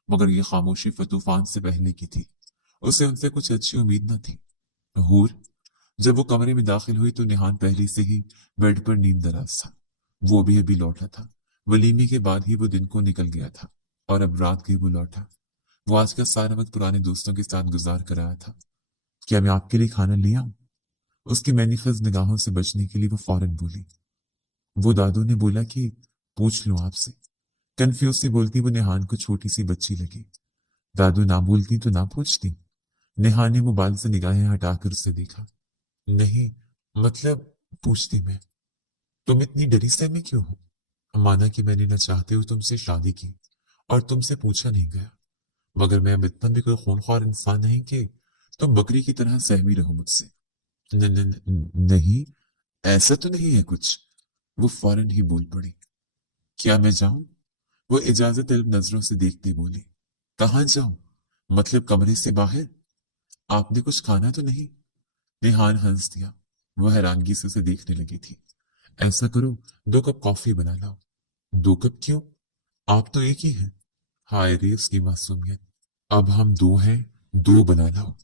मगर ये खामोशी तूफान से पहले की थी। उसे उनसे कुछ अच्छी उम्मीद न थी। हूर, जब वो कमरे में दाखिल हुई तो नेहान पहले से ही बेड पर नींद दराज था। वो भी अभी लौटा था। वलीमे के बाद ही वो दिन को निकल गया था और अब रात के वो लौटा। वो आज का सारा वक्त पुराने दोस्तों के साथ गुजार कर आया था। क्या मैं आपके लिए खाना ले आऊं? उसकी मैनिफेस्ट निगाहों से बचने के लिए वो फौरन बोली। वो दादू ने बोला कि पूछ लूं आपसे। कंफ्यूज सी बोलती वो नेहान को छोटी सी बच्ची लगी। दादू ना बोलती तो ना पूछती। नेहान ने मोबाइल से निगाहें हटाकर उसे देखा। नहीं, मतलब पूछती मैं। तुम इतनी डरी सहमी क्यों हो? माना कि मैंने न चाहते हुए तुमसे शादी की और तुमसे पूछा नहीं गया, मगर मैं अब इतना भी कोई खूनख्वार इंसान नहीं कि तुम बकरी की तरह सहमी रहो मुझसे। नहीं, ऐसा तो नहीं है कुछ। वो फौरन ही बोल पड़ी। क्या मैं जाऊं? वो इजाजत तलब नजरों से देखती बोली। कहाँ जाऊं? मतलब कमरे से बाहर? आपने कुछ खाना तो नहीं? नेहान हंस दिया। वो हैरानगी से उसे देखने लगी थी। ऐसा करो, 2 कप कॉफी बना लाओ। 2 कप क्यों? आप तो एक ही हैं। हाय रे उसकी मासूमियत। अब हम 2 हैं, 2 बना लाओ।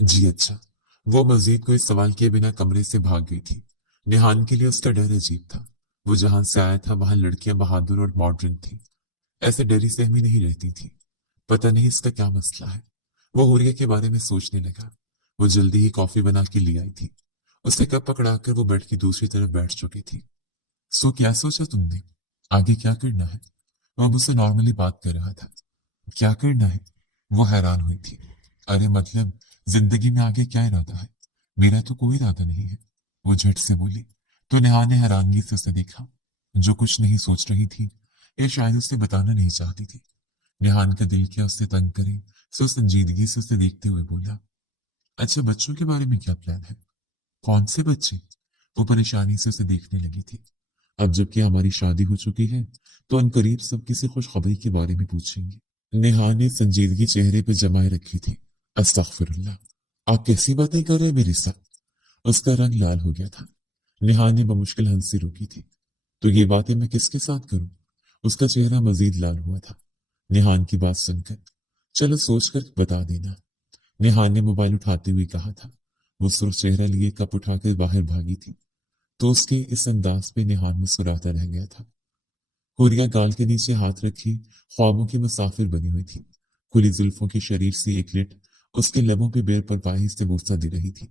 जी अच्छा। वो मजीद कोई सवाल किए बिना कमरे से भाग गई थी। निहान के लिए उसका डर अजीब था। वो जहां से आया था वहां लड़कियां बहादुर और मॉडर्न थी। ऐसे डरी सहमी नहीं रहती थी। पता नहीं इसका क्या मसला है। वो हुरिया के बारे में सोचने लगा। वो जल्दी ही कॉफी बना के ले आई थी। उसे कप पकड़ाकर वो बेड की दूसरी तरफ बैठ चुकी थी। सो क्या सोचा तुमने? आगे क्या करना है? वो मुझसे नॉर्मली बात कर रहा था। क्या करना है? वो हैरान हुई थी। अरे मतलब जिंदगी में आगे क्या इरादा है? मेरा तो कोई इरादा नहीं है, वो झट से बोली। तो नेहा ने हैरानगी से उसे देखा। जो कुछ नहीं सोच रही थी या शायद उसे बताना नहीं चाहती थी। नेहान का दिल क्या उसे तंग करे, सो संजीदगी से उसे देखते हुए बोला। अच्छा, बच्चों के बारे में क्या प्लान है? कौन से बच्चे? वो परेशानी से उसे देखने लगी थी। अब जबकि हमारी शादी हो चुकी है तो अनकरीब सब किसी खुशखबरी के बारे में पूछेंगे। नेहा ने संजीदगी चेहरे पर जमाए रखी थी। अस्तगफिरुल्लाह, आप कैसी बातें कर रहे हैं मेरे साथ? उसका रंग लाल हो गया था। नेहा ने बमुश्किल हंसी रोकी थी। तो ये बातें मैं किसके साथ करूं? उसका चेहरा मजीद लाल हुआ था। नेहान की बात सुनकर। चलो सोच कर बता देना, नेहान ने मोबाइल उठाते हुए कहा था। वो सुर्ख चेहरा लिए कप उठाकर बाहर भागी थी तो उसके इस अंदाज पे नेहान मुस्कुराता रह गया था। हुरिया गाल के नीचे हाथ रखी ख्वाबों की मुसाफिर बनी हुई थी। खुली जुल्फों के शरीर से एक लिट उसके लबों पे बेर परवाही से बोसा दे रही थी।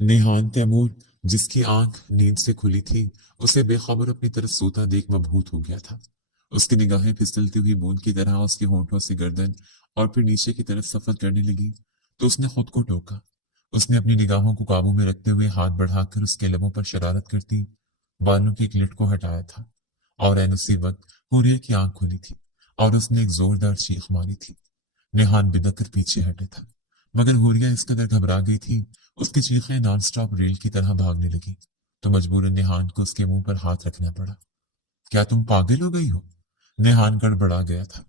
नेहान तैमूर, जिसकी आंख नींद से खुली थी, उसे बेखबर अपनी तरफ सोता देख मबहूत हो गया था। उसकी निगाहें फिसलती हुई बूंद की तरह उसके होंठों से गर्दन और फिर नीचे की तरफ सफर करने लगी, तो उसने खुद को टोका। उसने अपनी निगाहों को काबू में रखते हुए हाथ बढ़ाकर उसके लबों पर शरारत करती बालों की क्लिट को हटाया था, और ऐन उसी वक्त हुरिया की आंख खुली थी और उसने एक जोरदार चीख मारी थी। नेहान बिदक कर पीछे हटे था, मगर हुरिया इस कदर घबरा गई थी, उसकी चीखें नॉन स्टॉप रेल की तरह भागने लगी, तो मजबूरन नेहान को उसके मुंह पर हाथ रखना पड़ा। क्या तुम पागल हो गई हो? नेहान गड़बड़ा गया था।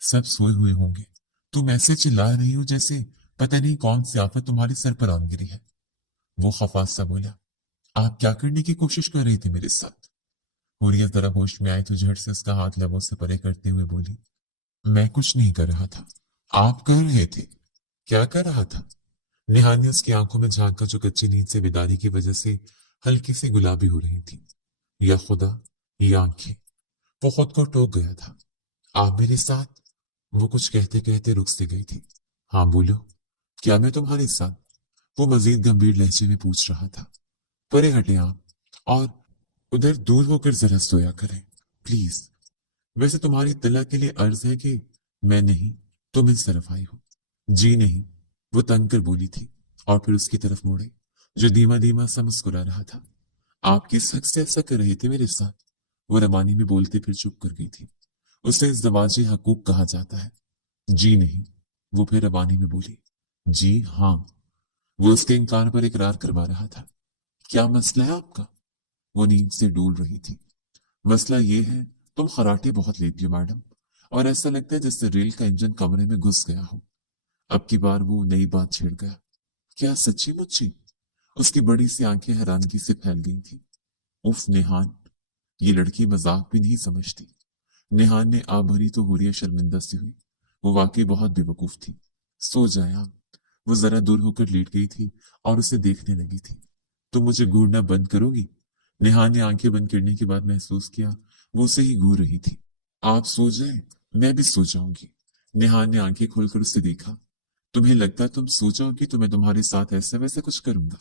सब सोए हुए होंगे, तुम ऐसे चिल्ला रही हो जैसे पता नहीं कौन सी आफत तुम्हारे सर पर आन गिरी है। वो खफास सा बोला। आप क्या करने की कोशिश कर रही थी मेरे साथ? हुरिया जरा होश में आए तो झट से उसका हाथ लबों से परे करते हुए बोली, मैं कुछ नहीं कर रहा था, आप कर रहे थे। क्या कर रहा था? नेहा ने उसकी आंखों में झांका जो कच्ची नींद से बेदारी की वजह से हल्की सी गुलाबी हो रही थी। या खुदा, ये आंखें! वो खुद को टोक गया था। आप मेरे साथ? वो कुछ कहते कहते रुक से गई थी। हाँ बोलो, क्या मैं तुम्हारे साथ? वो मजीद गंभीर लहजे में पूछ रहा था। परे हटे आप, और उधर दूर होकर जरा सोया करें प्लीज। वैसे तुम्हारी तला के लिए अर्ज है कि मैं नहीं, तुम इस तरफ आई हो। जी नहीं, वो तंग कर बोली थी, और फिर उसकी तरफ मुड़े, जो धीमा धीमा सा मुस्कुरा रहा था। आप किस हक से ऐसा कर रहे थे मेरे साथ? वो रवानी में बोलते फिर चुप कर गई थी। उसे इस दवाजे हकूक कहा जाता है। जी नहीं, वो फिर रवानी में बोली। जी हाँ। वो उसके इनकार पर इकरार करवा रहा था। क्या मसला है आपका? वो नींद से डूल रही थी। मसला ये है, तुम खराटे बहुत लेती हो मैडम, और ऐसा लगता है जैसे रेल का इंजन कमरे में घुस गया हो। अब की बार वो नई बात छेड़ गया। क्या सच्ची मुच्ची? उसकी बड़ी सी आंखें हैरानगी से फैल गई थी। उफ नेहान, ये लड़की मजाक भी नहीं समझती। नेहान ने आ भरी तो हुरिया शर्मिंदा सी हुई। वो वाकई बहुत बेवकूफ थी। सो जाए आप। वो जरा दूर होकर लेट गई थी और उसे देखने लगी थी। तुम मुझे घूरना बंद करोगी? नेहान ने आंखें बंद करने के बाद महसूस किया वो उसे ही घूर रही थी। आप सो जाए, मैं भी सो जाऊंगी। नेहान ने आंखें खोलकर उसे देखा। तुम्हें लगता है तुम सो जाओगी तो मैं तुम्हारे साथ ऐसे वैसे कुछ करूंगा?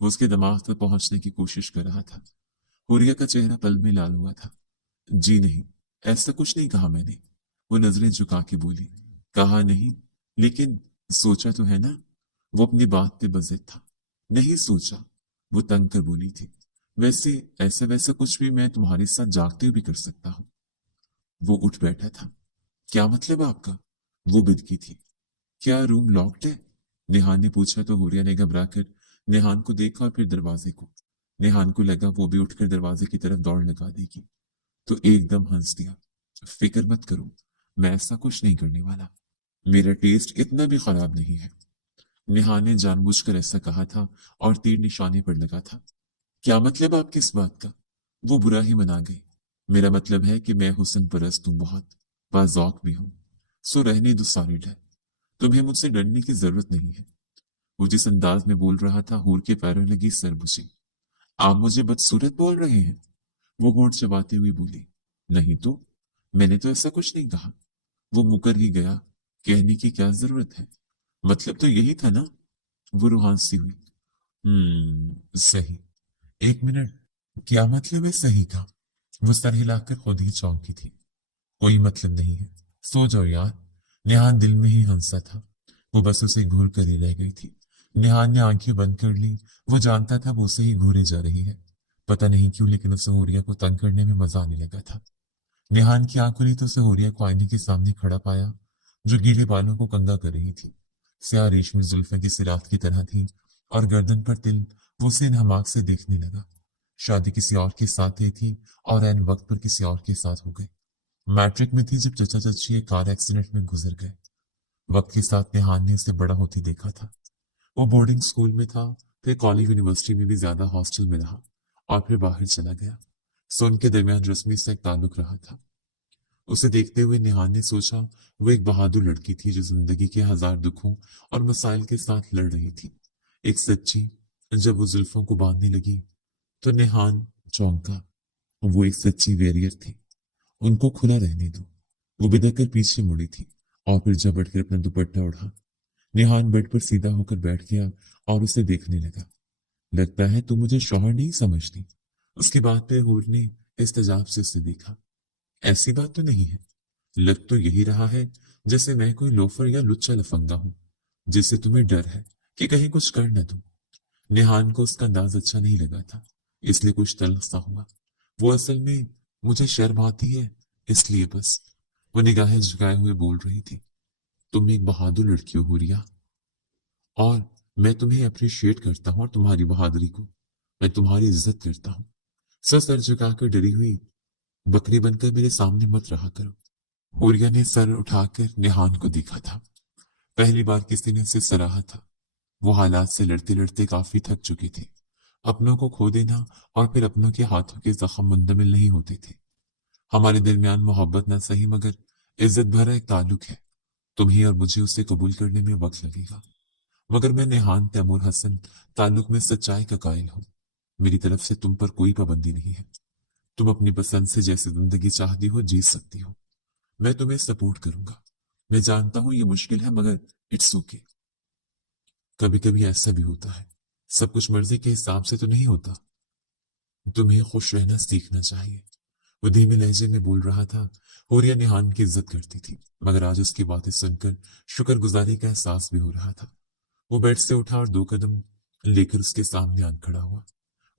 वो उसके दिमाग तक पहुंचने की कोशिश कर रहा था। हुरिया का चेहरा पल में लाल हुआ था। जी नहीं, ऐसा कुछ नहीं कहा मैंने। वो नजरें झुका के बोली। कहा नहीं, लेकिन सोचा तो है ना? वो अपनी बात पे बज़िद था। नहीं सोचा, वो तंग कर बोली थी। वैसे ऐसा वैसा कुछ भी मैं तुम्हारे साथ जागते हुए भी कर सकता हूँ। वो उठ बैठा था। क्या मतलब आपका? वो बिदकी थी। क्या रूम लॉक्ड है? नेहान ने पूछा तो हुरिया ने घबरा कर नेहान को देखा और फिर दरवाजे को। नेहान को लगा वो भी उठकर दरवाजे की तरफ दौड़ लगा देगी, तो एकदम हंस दिया। फिक्र मत करो, मैं ऐसा कुछ नहीं करने वाला। मेरा टेस्ट इतना भी खराब नहीं है। नेहा ने जानबूझकर ऐसा कहा था और तीर निशाने पर लगा था। क्या मतलब आपकी इस बात का? वो बुरा ही मना गई। मेरा मतलब है कि मैं हुस्न परस्त हूँ बहुत, बाज़ौक भी हूँ। सो रहने दो सारे डर। तुम्हें मुझसे डरने की जरूरत नहीं है। वो जिस अंदाज में बोल रहा था हूर के पैरों लगी सर बुझी। आप मुझे बदसूरत बोल रहे हैं? वो होंठ चबाते हुए बोली। नहीं तो, मैंने तो ऐसा कुछ नहीं कहा। वो मुकर ही गया। कहने की क्या जरूरत है, मतलब तो यही था ना? वो रुहान सी हुई। सही। एक मिनट, क्या मतलब है सही का? वो सर हिलाकर खुद ही चौंकी थी। कोई मतलब नहीं है, सो जाओ यार। नेहान दिल में ही हंसा था। वो बस उसे घूर कर ही रह गई थी। नेहान ने आंखें बंद कर ली। वो जानता था वो उसे ही घूरे जा रही है। पता नहीं क्यों, लेकिन उसे होरिया को तंग करने में मजा आने लगा था। नेहान की आंख खुली तो उसे होरिया को आईने के सामने खड़ा पाया, जो गीले बालों को कंघा कर रही थी। स्याह रेशमी जुल्फें की सिरात की तरह थी, और गर्दन पर तिल। वो उसे नहमाक से देखने लगा। शादी किसी और के साथ ही थी, और ऐन वक्त पर किसी और के साथ हो गई। मैट्रिक में थी जब चचा चची एक कार एक्सीडेंट में गुजर गए। वक्त के साथ नेहान ने उसे बड़ा होती देखा था। वो बोर्डिंग स्कूल में था, फिर कॉलेज यूनिवर्सिटी में भी ज्यादा हॉस्टल में रहा, और फिर बाहर चला गया। सो उनके दरमियान रस्मी से एक ताल्लुक रहा था। उसे देखते हुए नेहान ने सोचा वो एक बहादुर लड़की थी जो जिंदगी के हजार दुखों और मसाइल के साथ लड़ रही थी। एक सच्ची। जब वो जुल्फों को बांधने लगी तो नेहान चौंका। वो एक सच्ची वेरियर थी। उनको खुला रहने दो। वो बिदक कर पीछे मुड़ी थी, और फिर झपट कर अपना दुपट्टा उड़ा। नेहान बेड पर सीधा होकर बैठ गया और उसे देखने लगा। लगता है तू मुझे शौहर नहीं समझती। उसकी बात पे हूर ने इस्तेजाब से उसे देखा। ऐसी बात तो नहीं है। लग तो यही रहा है जैसे मैं कोई लोफर या लुच्चा लफंगा हूं जिससे तुम्हें डर है कि कहीं कुछ कर न दूं। निहान को उसका अंदाज अच्छा नहीं लगा था, इसलिए कुछ तल्ख सा हुआ। वो असल में मुझे शर्म आती है, इसलिए बस। वो निगाहें झुकाए हुए बोल रही थी। तुम एक बहादुर लड़की हो रिया, और मैं तुम्हें अप्रिशिएट करता हूँ और तुम्हारी बहादुरी को। मैं तुम्हारी इज्जत करता हूँ। सर झुकाकर डरी हुई बकरी बनकर मेरे सामने मत रहा करो। हुरिया ने सर उठाकर निहान को देखा था। पहली बार किसी ने उसे सराहा था। वो हालात से लड़ते लड़ते काफी थक चुके थे। अपनों को खो देना और फिर अपनों के हाथों के जख्म मुंतमिल नहीं होते थे। हमारे दरमियान मोहब्बत ना सही मगर इज्जत भरा एक ताल्लुक है। तुम्हें और मुझे उसे कबूल करने में वक्त लगेगा, मगर मैं नेहान तैमूर हसन ताल्लुक में सच्चाई का कायल हूँ। मेरी तरफ से तुम पर कोई पाबंदी नहीं है। तुम अपनी पसंद से जैसे जिंदगी चाहती हो जी सकती हो। मैं तुम्हें सपोर्ट करूंगा। मैं जानता हूं ये मुश्किल है, मगर इट्स ओके। कभी कभी ऐसा भी होता है, सब कुछ मर्जी के हिसाब से तो नहीं होता। तुम्हें खुश रहना सीखना चाहिए। वो धीमे लहजे में बोल रहा था। होरिया निहान की इज्जत करती थी, मगर आज उसकी बातें सुनकर शुक्रगुजारी का एहसास भी हो रहा था। वो बेड से उठा और 2 कदम लेकर उसके सामने आ खड़ा हुआ।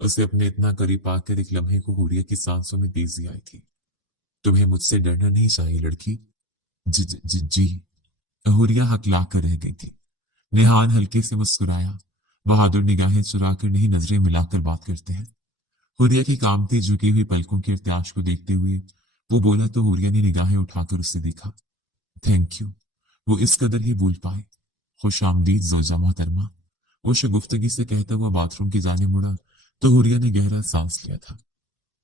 उसे अपने इतना करीब पाकर एक लम्हे को हुरिया की सांसों में तेजी आई थी। तुम्हें मुझसे डरना नहीं चाहिए लड़की। जी जी जी जी। हुरिया हकला कर रह गई थी। निहान हल्के से मुस्कुराया। बहादुर निगाहें चुराकर नहीं नजरें मिलाकर बात करते हैं। हुरिया की कामती झुकी हुई पलकों के इर्त्याश को देखते हुए वो बोला तो हुरिया ने निगाहें उठाकर उससे देखा। Thank you. वो इस कदर ही भूल पाए। खुश आमदीद जोजा मोहतरमा। वो शगुफ्तगी से कहता हुआ बाथरूम की जाने मुड़ा तो हुरिया ने गहरा सांस लिया था।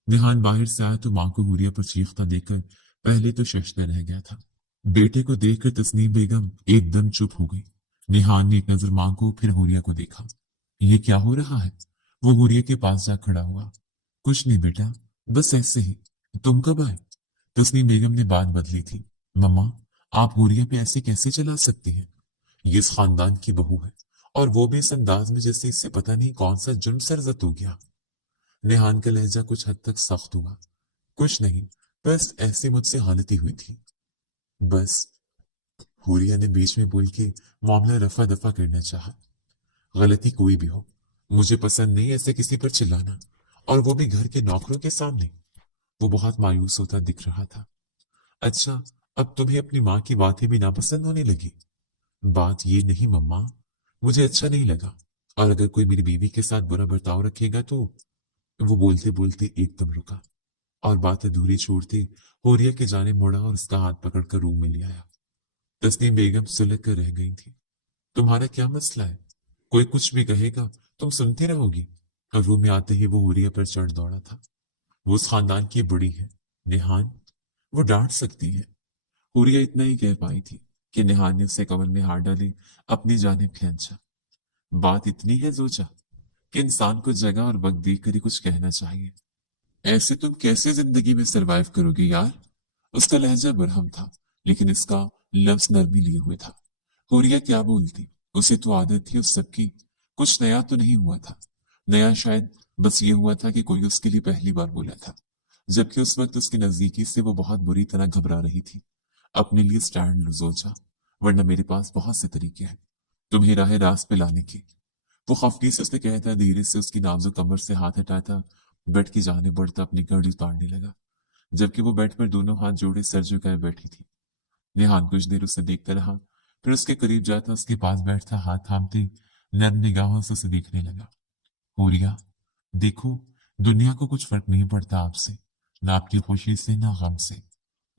निहान बाहर से आया तो मां को हुरिया पर चीखता देखकर पहले तो शशता रह गया था। बेटे को देखकर तस्नीम बेगम एकदम चुप हो गई। निहान ने एक नजर मां को फिर हुरिया को देखा। ये क्या हो रहा है? वो हुरिया के पास जा खड़ा हुआ। कुछ नहीं बेटा, बस ऐसे ही। तुम कब आए? तस्नीम बेगम ने बात बदली थी। मम्मा, आप हुरिया पे ऐसे कैसे चला सकती हैं? ये इस खानदान की बहू है, और वो भी इस अंदाज में जैसे इससे पता नहीं कौन सा जुर्म सरजद हो गया। नेहान का लहजा कुछ हद तक सख्त हुआ। कुछ नहीं, बस ऐसी मुझसे हालती हुई थी। बस। हुरिया ने बीच में बोल के मामला रफा दफा करना चाहा। गलती कोई भी हो, मुझे पसंद नहीं ऐसे किसी पर चिल्लाना, और वो भी घर के नौकरों के सामने। वो बहुत मायूस होता दिख रहा था। अच्छा, अब तुम्हें अपनी माँ की बातें भी नापसंद होने लगी? बात ये नहीं मम्मा, मुझे अच्छा नहीं लगा, और अगर कोई मेरी बीवी के साथ बुरा बर्ताव रखेगा तो। वो बोलते बोलते एकदम रुका और बात अधूरी छोड़ते होरिया के जाने मुड़ा और उसका हाथ पकड़कर रूम में ले आया। तस्नीम बेगम सुलग कर रह गई थी। तुम्हारा क्या मसला है? कोई कुछ भी कहेगा तुम सुनती रहोगी? और रूम में आते ही वो होरिया पर चढ़ दौड़ा था। वो उस खानदान की बड़ी है निहान, वो डांट सकती है। हुरिया इतना ही कह पाई थी कि निहान ने उसे कमर में हाथ डाले अपनी जानिब खींचा। बात इतनी है जोचा कि इंसान को जगह और वक्त देखकर ही कुछ कहना चाहिए। ऐसे तुम कैसे जिंदगी में सरवाइव करोगे यार? उसका लहजा बरहम था, लेकिन इसका लफ्ज नरमी लिए हुए था। हुरिया क्या बोलती? उसे तो आदत थी उस सब की। कुछ नया तो नहीं हुआ था। नया शायद बस ये हुआ था कि कोई उसके लिए पहली बार बोला था, जबकि उस वक्त उसकी नजदीकी से वो बहुत बुरी तरह घबरा रही थी। अपने लिए स्टैंड लो जोचा, वरना मेरे पास बहुत से तरीके हैं तुम्हें राह रास्त पे लाने के। वो खफगी से उसने कहता धीरे से उसकी नाजुक कमर से हाथ हटाता बेड की जाने बढ़ता अपनी घड़ी उतारने लगा, जबकि वो बेड पर दोनों हाथ जोड़े सर झुकाए बैठी थी। निहान कुछ देर उसे देखता रहा, फिर उसके करीब जाता उसके पास बैठता हाथ थामते नर्म निगाहों से उसे देखने लगा। हुरिया, देखो, दुनिया को कुछ फर्क नहीं पड़ता आपसे, ना आपकी खुशी से ना गम से।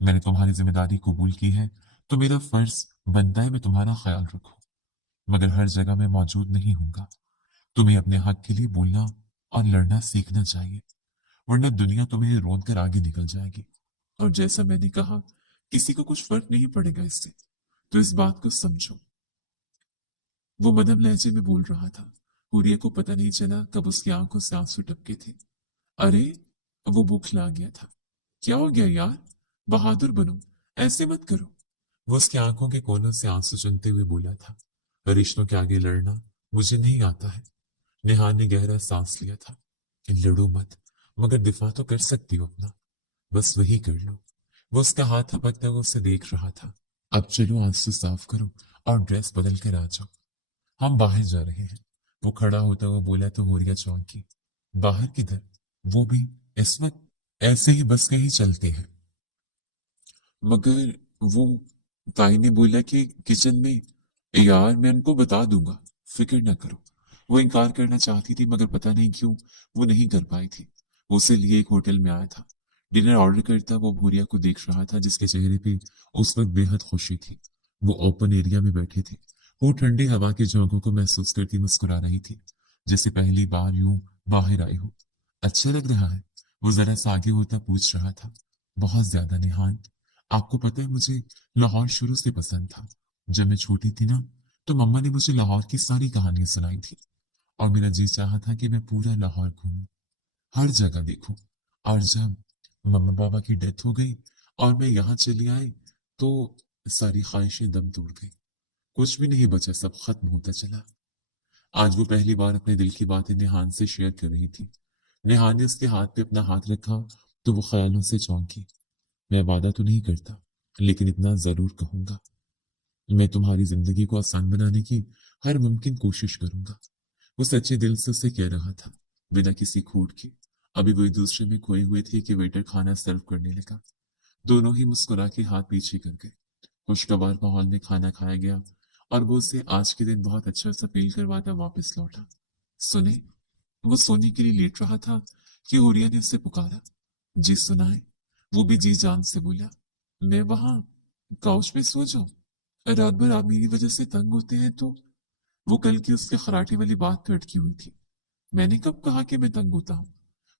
मैंने तुम्हारी जिम्मेदारी कबूल की है, तो मेरा फर्ज बनता है मैं तुम्हारा ख्याल रखूं, मगर हर जगह मैं मौजूद नहीं हूंगा। तुम्हें अपने हक के लिए बोलना और लड़ना सीखना चाहिए, वरना दुनिया तुम्हें रोन कर आगे निकल जाएगी। और जैसा मैंने कहा, किसी को कुछ फर्क नहीं पड़ेगा इससे, तो इस बात को समझो। वो मदम लहजे में बोल रहा था। हुरिया को पता नहीं चला कब उसकी आंखों से आंसू टपके थे। अरे, वो बुखला गया था। क्या हो गया यार? बहादुर बनो, ऐसे मत करो। वो उसकी आंखों के कोनों से आंसू चुनते हुए बोला था। रिश्तों के आगे लड़ना मुझे नहीं आता है। नेहा ने गहरा सांस लिया था कि लड़ो मत, मगर दिफा तो कर सकती हो अपना, बस वही कर लो। वो उसका हाथ थपकता हुआ उसे देख रहा था। अब चलो आंसू साफ करो और ड्रेस बदल कर आ जाओ, हम बाहर जा रहे हैं। वो खड़ा होता हुआ बोला तो होरिया चौंकी। बाहर किधर? वो भी इस वक्त? ऐसे ही बस कहीं चलते हैं। मगर वो, ताई ने बोला कि किचन में। यार मैं उनको बता दूंगा, फिक्र ना करो। वो इनकार करना चाहती थी मगर पता नहीं क्यों वो नहीं कर पाई थी। वो उसे लिए एक होटल में आया था। डिनर ऑर्डर करता वो भूरिया को देख रहा था जिसके चेहरे पे उस वक्त बेहद खुशी थी। वो ओपन एरिया में बैठे थे। वो ठंडी हवा के झोंकों को महसूस करती मुस्कुरा रही थी, जैसे पहली बार यूं बाहर आई हो। अच्छा लग रहा है? वो जरा सा आगे होता पूछ रहा था। बहुत ज्यादा निहान। आपको पता है मुझे लाहौर शुरू से पसंद था। जब मैं छोटी थी ना, तो मम्मा ने मुझे लाहौर की सारी कहानियां सुनाई थी, और मेरा जी चाहा था कि मैं पूरा लाहौर घूमूं, हर जगह देखूं। और जब मम्मा पापा की डेथ हो गई और मैं यहाँ चली आई, तो सारी ख्वाहिशें दम तोड़ गई। कुछ भी नहीं बचा, सब खत्म होता चला। आज वो पहली बार अपने दिल की बातें नेहान से शेयर कर रही थी। नेहान ने उसके हाथ पे अपना हाथ रखा तो वो ख्यालों से चौंकी। मैं वादा तो नहीं करता, लेकिन इतना जरूर कहूंगा, मैं तुम्हारी जिंदगी को आसान बनाने की हर मुमकिन कोशिश करूंगा। वो सच्चे दिल से उसे कह रहा था, बिना किसी खोट के। अभी वो एक दूसरे में खोए हुए थे कि वेटर खाना सर्व करने लगा। दोनों ही मुस्कुरा के हाथ पीछे कर गए। खुशगवार माहौल में खाना खाया गया और वो उसे आज के दिन बहुत अच्छा सा फील करवाता वापस लौटा। सुने, वो सोने के लिए लेट रहा था कि हुरिया ने उसे पुकारा। जी सुनाए। वो भी जी जान से बोला, मैं वहां काउच पे सो जाऊं? रात भर आप मेरी वजह से तंग होते हैं तो। वो कल की उसके खराटे वाली बात पे अटकी हुई थी। मैंने कब कहा कि मैं तंग होता हूँ?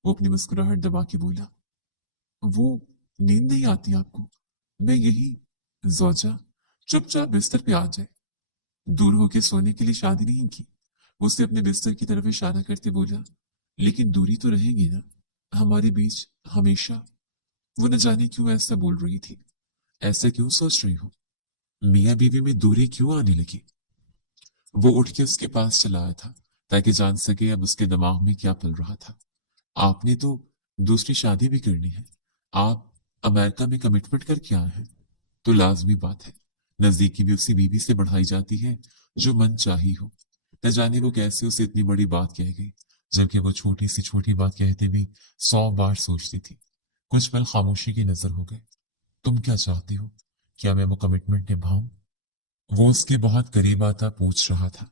वो अपनी मुस्कुराहट दबा के बोला। वो, नींद नहीं आती आपको? मैं यही, जोजा, चुपचाप बिस्तर पे आ जाए। दूर होके सोने के लिए शादी नहीं की। उसने अपने बिस्तर की तरफ इशारा करते बोला, लेकिन दूरी तो रहेगी ना हमारे बीच, हमेशा। वो न जाने क्यों ऐसा बोल रही थी। ऐसा क्यों सोच रही हो? मियाँ बीवी में दूरी क्यों आने लगी? वो उठ के उसके पास चला आया था ताकि जान सके अब उसके दिमाग में क्या पल रहा था। आपने तो दूसरी शादी भी करनी है। आप अमेरिका में कमिटमेंट करके आए हैं, तो लाजमी बात है नजदीकी भी उसी बीवी से बढ़ाई जाती है जो मन चाही हो। न जाने वो कैसे उसे इतनी बड़ी बात कह गई, जबकि वो छोटी सी छोटी बात कहते भी 100 बार सोचती थी। कुछ पल खामोशी की नजर हो गए। तुम क्या चाहती हो? क्या मैं वो कमिटमेंट निभाऊं? वो उसके बहुत करीब आता पूछ रहा था।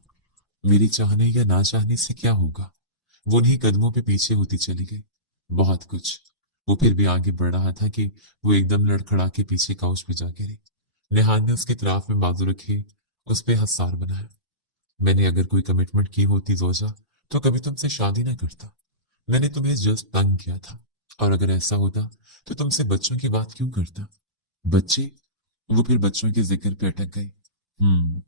मेरी चाहने या ना चाहने से क्या होगा? वो उन्हीं कदमों पे पीछे होती चली गई। बहुत कुछ। वो फिर भी आगे बढ़ रहा था कि वो एकदम लड़खड़ा के पीछे काउच पे जा गिरी। नेहान ने उसके तराफ में बाजू रखे, उस पे हंसार बनाया। मैंने अगर कोई कमिटमेंट की होती जोजा, तो कभी तुमसे शादी ना करता। मैंने तुम्हें जस्ट तंग किया था। और अगर ऐसा होता तो तुमसे बच्चों की बात क्यों करता? बच्चे? वो फिर बच्चों के जिक्र पे अटक गई। हम्म,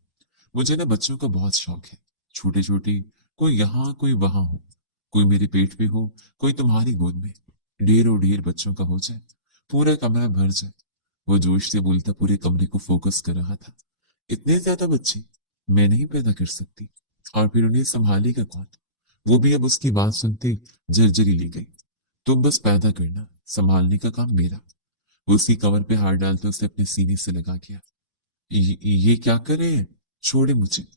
मुझे ना बच्चों का बहुत शौक है। छोटे छोटे, कोई यहाँ कोई वहां हो, कोई मेरे पेट पे हो, कोई तुम्हारी गोद में। ढेरों ढेर बच्चों का हो जाए, पूरा कमरा भर जाए। वो जोश से बोलता पूरे कमरे को फोकस कर रहा था। इतने ज्यादा बच्चे मैं नहीं पैदा कर सकती, और फिर उन्हें संभालेगा कौन? वो भी अब उसकी बात सुनते झरझरी ले गई। तुम बस पैदा करना, संभालने का काम मेरा। वो उसकी कमर पे हाथ डालते उसे अपने सीने से लगा गया। ये क्या कर रहे हैं? छोड़े मुझे।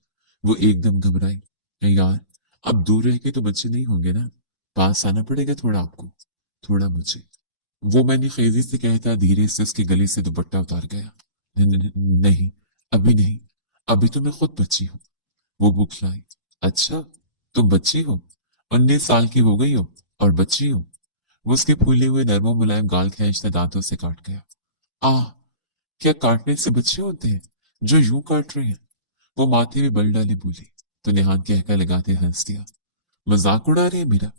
वो एकदम घबराई। यार, अब दूर रह के तो बच्चे नहीं होंगे ना, पास आना पड़ेगा थोड़ा आपको, थोड़ा मुझे। वो मैंने खेजी से कहता धीरे से उसके गले से दुपट्टा उतार गया। नहीं, अभी नहीं, अभी तो मैं खुद बच्ची हूँ। वो बुखलाई। अच्छा, तुम बच्ची हो? 19 साल की हो गई हो और बच्ची हो? वो उसके फूले हुए नरमो मुलायम गाल खींचता दांतों से काट गया। आह, क्या काटने से बच्चे होते हैं जो यूं काट रहे हैं? वो माथे में बल डाले बोली, तो निहान कहका लगाते हंस दिया। मजाक उड़ा रहे हैं मेरा?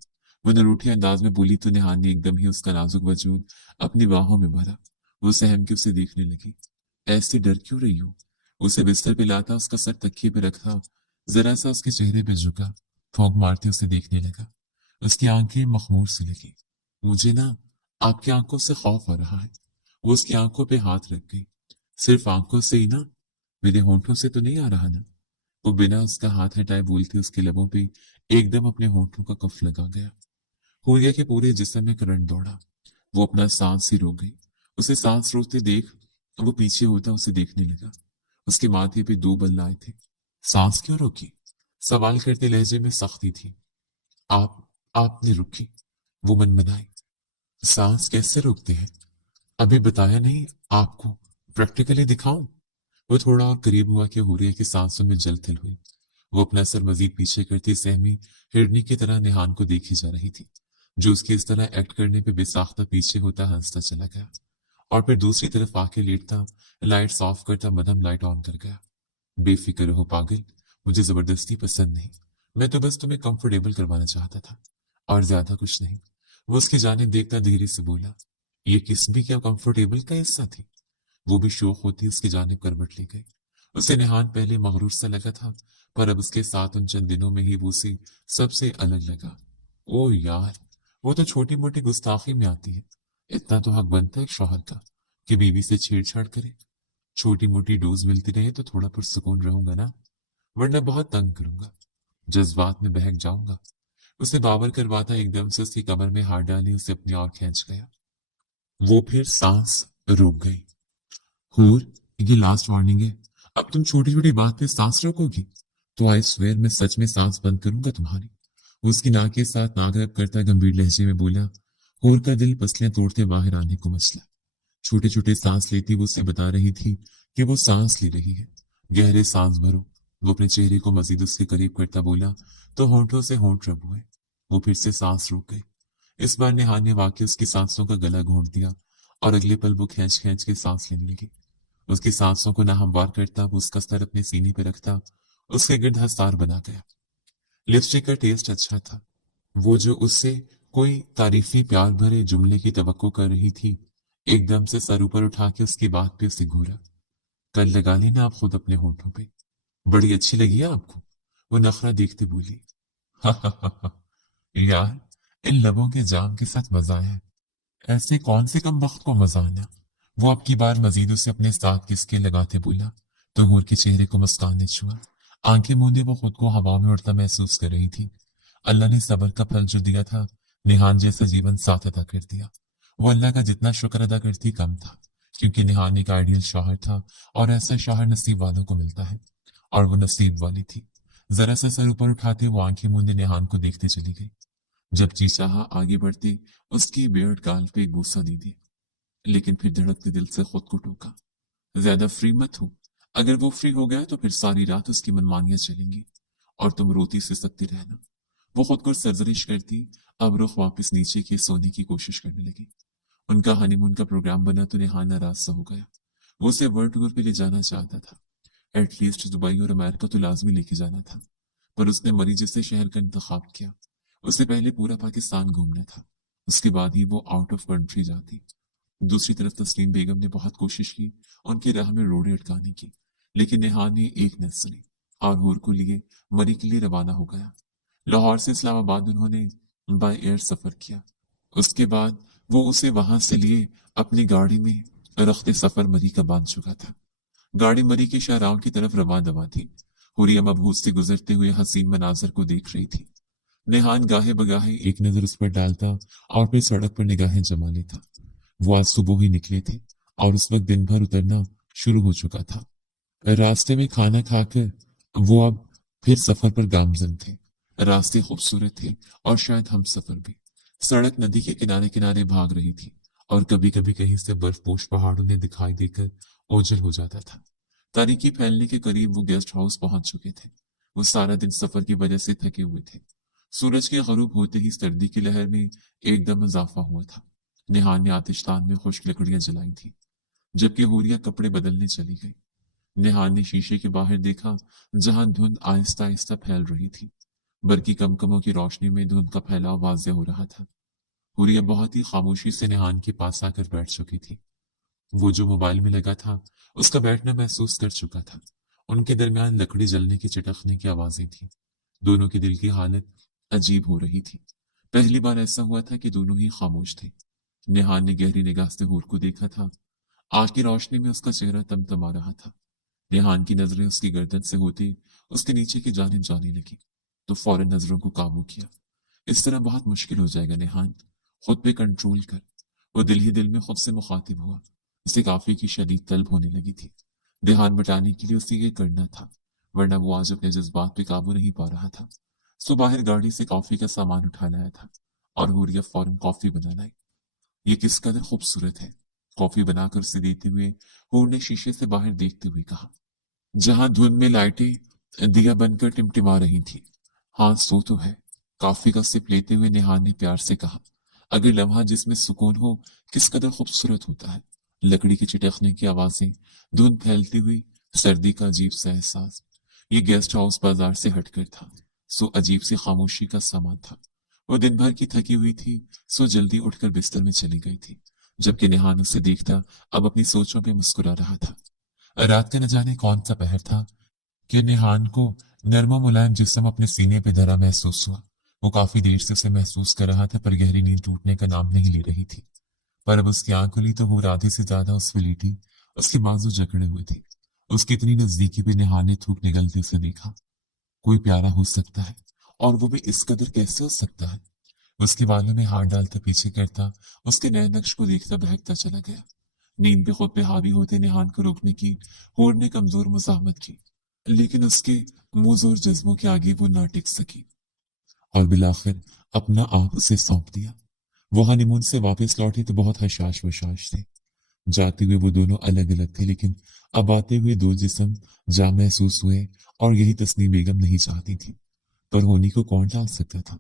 वो नरूठी अंदाज में बोली तो निहान ने एकदम ही उसका नाजुक वजूद अपनी बाहों में भरा। वो सहम के उसे देखने लगी। ऐसे डर क्यों रही हो? उसे बिस्तर पे लाता उसका सर तकिए पे रखा, जरा सा उसके चेहरे पे झुका, फौंक मारते उसे देखने लगा। उसकी आंखें मखमूर से लगी। मुझे ना आपकी आंखों से खौफ आ रहा है। वो उसकी आंखों पे हाथ रख गई। सिर्फ आंखों से ही ना, मेरे होंठों से तो नहीं आ रहा ना? वो बिना उसका हाथ हटाए बोलती उसके लबों पे एकदम अपने होंठों का कफ लगा गया। हुरिया के पूरे जिस्म में करंट दौड़ा। वो अपना सांस ही रोक गई। उसे सांस रोकते देख वो पीछे होता उसे देखने लगा। उसके माथे पे दो बल आए थे। सांस क्यों रोकी? सवाल करते लहजे में सख्ती थी। आप आपने रुकी, वो मनमनाई। सांस कैसे रोकते हैं? अभी बताया नहीं आपको, प्रैक्टिकली दिखाऊं? वो थोड़ा और करीब हुआ कि हुरिया की सांसों में जलथिल हुई। वो अपना सर मजीद पीछे करती सहमी हिरनी की तरह निहान को देखी जा रही थी, जो उसके इस तरह एक्ट करने पे बेसाख्ता पीछे होता हंसता चला गया और फिर दूसरी तरफ आके लेटता, लाइट्स ऑफ करता मदम लाइट ऑन कर गया। बेफिक्र रहो पागल, मुझे जबरदस्ती पसंद नहीं। मैं तो बस तुम्हें कंफर्टेबल करवाना चाहता था और ज्यादा कुछ नहीं। वो उसकी जानिब देखता धीरे से बोला। ये किस भी क्या कंफर्टेबल का हिस्सा थी? वो भी शौक होती उसकी जानिब करवट ले गई। उसे निहान पहले मगरूर सा लगा था, पर अब उसके साथ उन चंद दिनों में ही वो उसे सबसे अलग लगा। ओ यार, वो तो छोटी मोटी गुस्ताखी में आती है। इतना तो हक बनता है एक शौहर का कि बीवी से छेड़छाड़ करे। छोटी मोटी डोज मिलती रहे तो थोड़ा पुरसुकून रहूंगा ना, वरना बहुत तंग करूंगा, जज्बात में बहक जाऊंगा। उसे बावर करवाता एकदम से उसकी कमर में हाथ डाली उसे अपनी ओर खींच गया। वो फिर सांस रुक गई। हूर, ये लास्ट वार्निंग है। अब तुम छोटी छोटी बात पे सांस रोकोगी तो आई स्वेयर मैं सच में सांस बंद करूंगा तुम्हारी। वो उसकी नाक के साथ नाक रब करता गंभीर लहजे में बोला। हूर का दिल पसलियां तोड़ते बाहर आने को मचला। छोटे छोटे सांस लेती वो उसे बता रही थी कि वो सांस ले रही है। गहरे सांस भरो। वो अपने चेहरे को मजीद उसके करीब करता बोला, तो होंठों से होंठ रब हुए। वो फिर से सांस रुक गई। इस बार नेहा ने वाकई उसकी सांसों का गला घोंट दिया और अगले पल वो खींच खींच के सांस लेने लगी। उसकी सांसों को ना हमवार करता वो उसका सर अपने सीने पर रखता उसके गिर्द हंसार बना गया। लिपस्टिक का टेस्ट अच्छा था। वो जो उससे कोई तारीफी प्यार भरे जुमले की तवक्को कर रही थी, एकदम से सर ऊपर उठा के उसकी बात पे उसे घूरा। कल लगा लेना आप खुद अपने होठों पे, बड़ी अच्छी लगी है आपको। वो नखरा देखते बोली। यार, इन लबों के जाम के साथ मजा आया। ऐसे कौन से कम वक्त को मजा आना। वो अब की बार मजीद उसे अपने साथ किसके लगाते बोला, तो हूर के चेहरे को मुस्कान ने छुआ। आंखें मूंदे वो खुद को हवा में उड़ता महसूस कर रही थी। अल्लाह ने सबर का फल जो दिया था, निहान जैसा जीवन साथ अदा कर दिया। वो अल्लाह का जितना शुक्र अदा करती कम था, क्योंकि निहान एक आइडियल शौहर था और ऐसा शौहर नसीब वालों को मिलता है, और वो नसीब वाली थी। जरा सा सर ऊपर उठाते वो आंखें मूंदे निहान को देखते चली गई। जब जी चाहा आगे बढ़ती उसकी बेयर्ड गाल पे एक बूसा दे दी, लेकिन फिर धड़कते दिल से खुद को टोका। ज्यादा फ्री मत हो। अगर वो फ्री हो गया तो फिर सारी रात उसकी मनमानियां चलेंगी और तुम रोती से सकती रहना। वो खुद को सरजरिश करती अब रुख वापस नीचे के सोने की कोशिश करने लगी। उनका हनीमून का प्रोग्राम बना तो नेहा नाराज सा हो गया। वो उसे वर्ल्ड टूर पे ले जाना चाहता था। एटलीस्ट दुबई और अमेरिका तो लाजमी लेके जाना था, पर उसने मरी जैसे शहर का इंतखाब किया। उसे पहले पूरा पाकिस्तान घूमना था, उसके बाद ही वो आउट ऑफ कंट्री जाती। दूसरी तरफ तस्लीम बेगम ने बहुत कोशिश की उनकी राह में रोड़े अटकाने की, लेकिन नेहा ने एक न सुनी और हूर को लिए मरी के लिए रवाना हो गया। लाहौर से इस्लामाबाद उन्होंने बाय एयर सफर किया। उसके बाद वो उसे वहां से लिए अपनी गाड़ी में रखते सफर मरी का बांध चुका था। गाड़ी मरी के शाहराह की तरफ रवा दवा थी। हुरिया मबहूत से गुजरते हुए हसीन मनाजर को देख रही थी। नेहान गाहे बगाहे एक नजर उस पर डालता और फिर सड़क पर निगाहें जमा लेता। वो आज सुबह ही निकले थे और उस वक्त दिन भर उतरना शुरू हो चुका था। रास्ते में खाना खाकर वो अब फिर सफर पर गामजन थे। रास्ते खूबसूरत थे और शायद हम सफर भी। सड़क नदी के किनारे किनारे भाग रही थी और कभी कभी कहीं से बर्फपोश पहाड़ों ने दिखाई देकर ओझल हो जाता था। तारीकी फैलने के करीब वो गेस्ट हाउस पहुंच चुके थे। वो सारा दिन सफर की वजह से थके हुए थे। सूरज के गरूब होते ही सर्दी की लहर में एकदम इजाफा हुआ था। निहान ने आतिशदान में खुश्क लकड़ियां जलाई थी, जबकि हूरिया कपड़े बदलने चली गई। निहान ने शीशे के बाहर देखा, जहां धुंध आहिस्ता आहिस्ता फैल रही थी। बरकी कमकमों की रोशनी में धुंध का फैलाव वाज़ेह हो रहा था। हुरिया बहुत ही खामोशी से निहान के पास आकर बैठ चुकी थी। वो जो मोबाइल में लगा था उसका बैठना महसूस कर चुका था। उनके दरमियान लकड़ी जलने की चटकने की आवाजें थी। दोनों के दिल की हालत अजीब हो रही थी। पहली बार ऐसा हुआ था कि दोनों ही खामोश थे। निहान ने गहरी निगाह से हूर को देखा था। आग की रोशनी में उसका चेहरा तमतमा रहा था। निहान की नजरें उसकी गर्दन से होती उसके नीचे की जानिब जाने लगी। तो फौरन नजरों को काबू किया। इस तरह बहुत मुश्किल हो जाएगा निहान, खुद पे कंट्रोल कर। वो दिल ही दिल में खुद से मुखातिब हुआ। उसे काफी की शदीद तलब होने लगी थी। ध्यान बटाने के लिए उसे ये करना था, वरना वो आज अपने जज्बात पे काबू नहीं पा रहा था। सो बाहर गाड़ी से कॉफी का सामान उठा लाया था और हुरिया फौरन कॉफी बना लाई। ये किस कदर खूबसूरत है, कॉफी बनाकर उसे देते हुए हूर ने शीशे से बाहर देखते हुए कहा, जहां धुंध में लाइटें दिया बनकर टिमटिमा रही थी। हाँ सो तो है, कॉफी का सिप लेते हुए निहान ने प्यार से कहा। अगर लम्हा जिसमें सुकून हो किस कदर खूबसूरत होता है। लकड़ी की चिटकने की आवाजें, धुंध फैलती हुई, सर्दी का अजीब सा एहसास। ये गेस्ट हाउस बाजार से हटकर था, सो अजीब सी खामोशी का समा था। वो दिन भर की थकी हुई थी, सो जल्दी उठकर बिस्तर में चली गई थी, जबकि निहान उसे देखता अब अपनी सोचों पे मुस्कुरा रहा था। रात का न जाने कौन सा पहर था कि निहान को नर्म मुलायम जिस्म अपने सीने पे धरा महसूस हुआ। वो काफी देर से उसे महसूस कर रहा था, पर गहरी नींद टूटने का नाम नहीं ले रही थी। पर अब उसकी आंख खुली तो वो आधे से ज्यादा उस पे लेटी, उसके बाजू जकड़े हुए थे। उसकी इतनी नजदीकी पे निहान ने थूक निगलते उसे देखा। कोई प्यारा हो सकता है, और वो भी इस कदर कैसे हो सकता है। उसके बालों में हाथ डालता पीछे करता, उसके नए नक्श को देखता बहकता चला गया। नींद पे खुद पे हावी होते निहान को रोकने की होड़ ने कमजोर मुजाहमत की, लेकिन उसके मुंह जज्बों के आगे वो ना टिक सकी और बिलाखिर अपना आप उसे सौंप दिया। वो हनीमून से वापस लौटे तो बहुत हशाश वशाश थे। जाते हुए वो दोनों अलग अलग थे, लेकिन अब आते हुए दो जिस्म जा महसूस हुए। और यही तस्नीम बेगम नहीं चाहती थी, पर होनी को कौन टाल सकता था।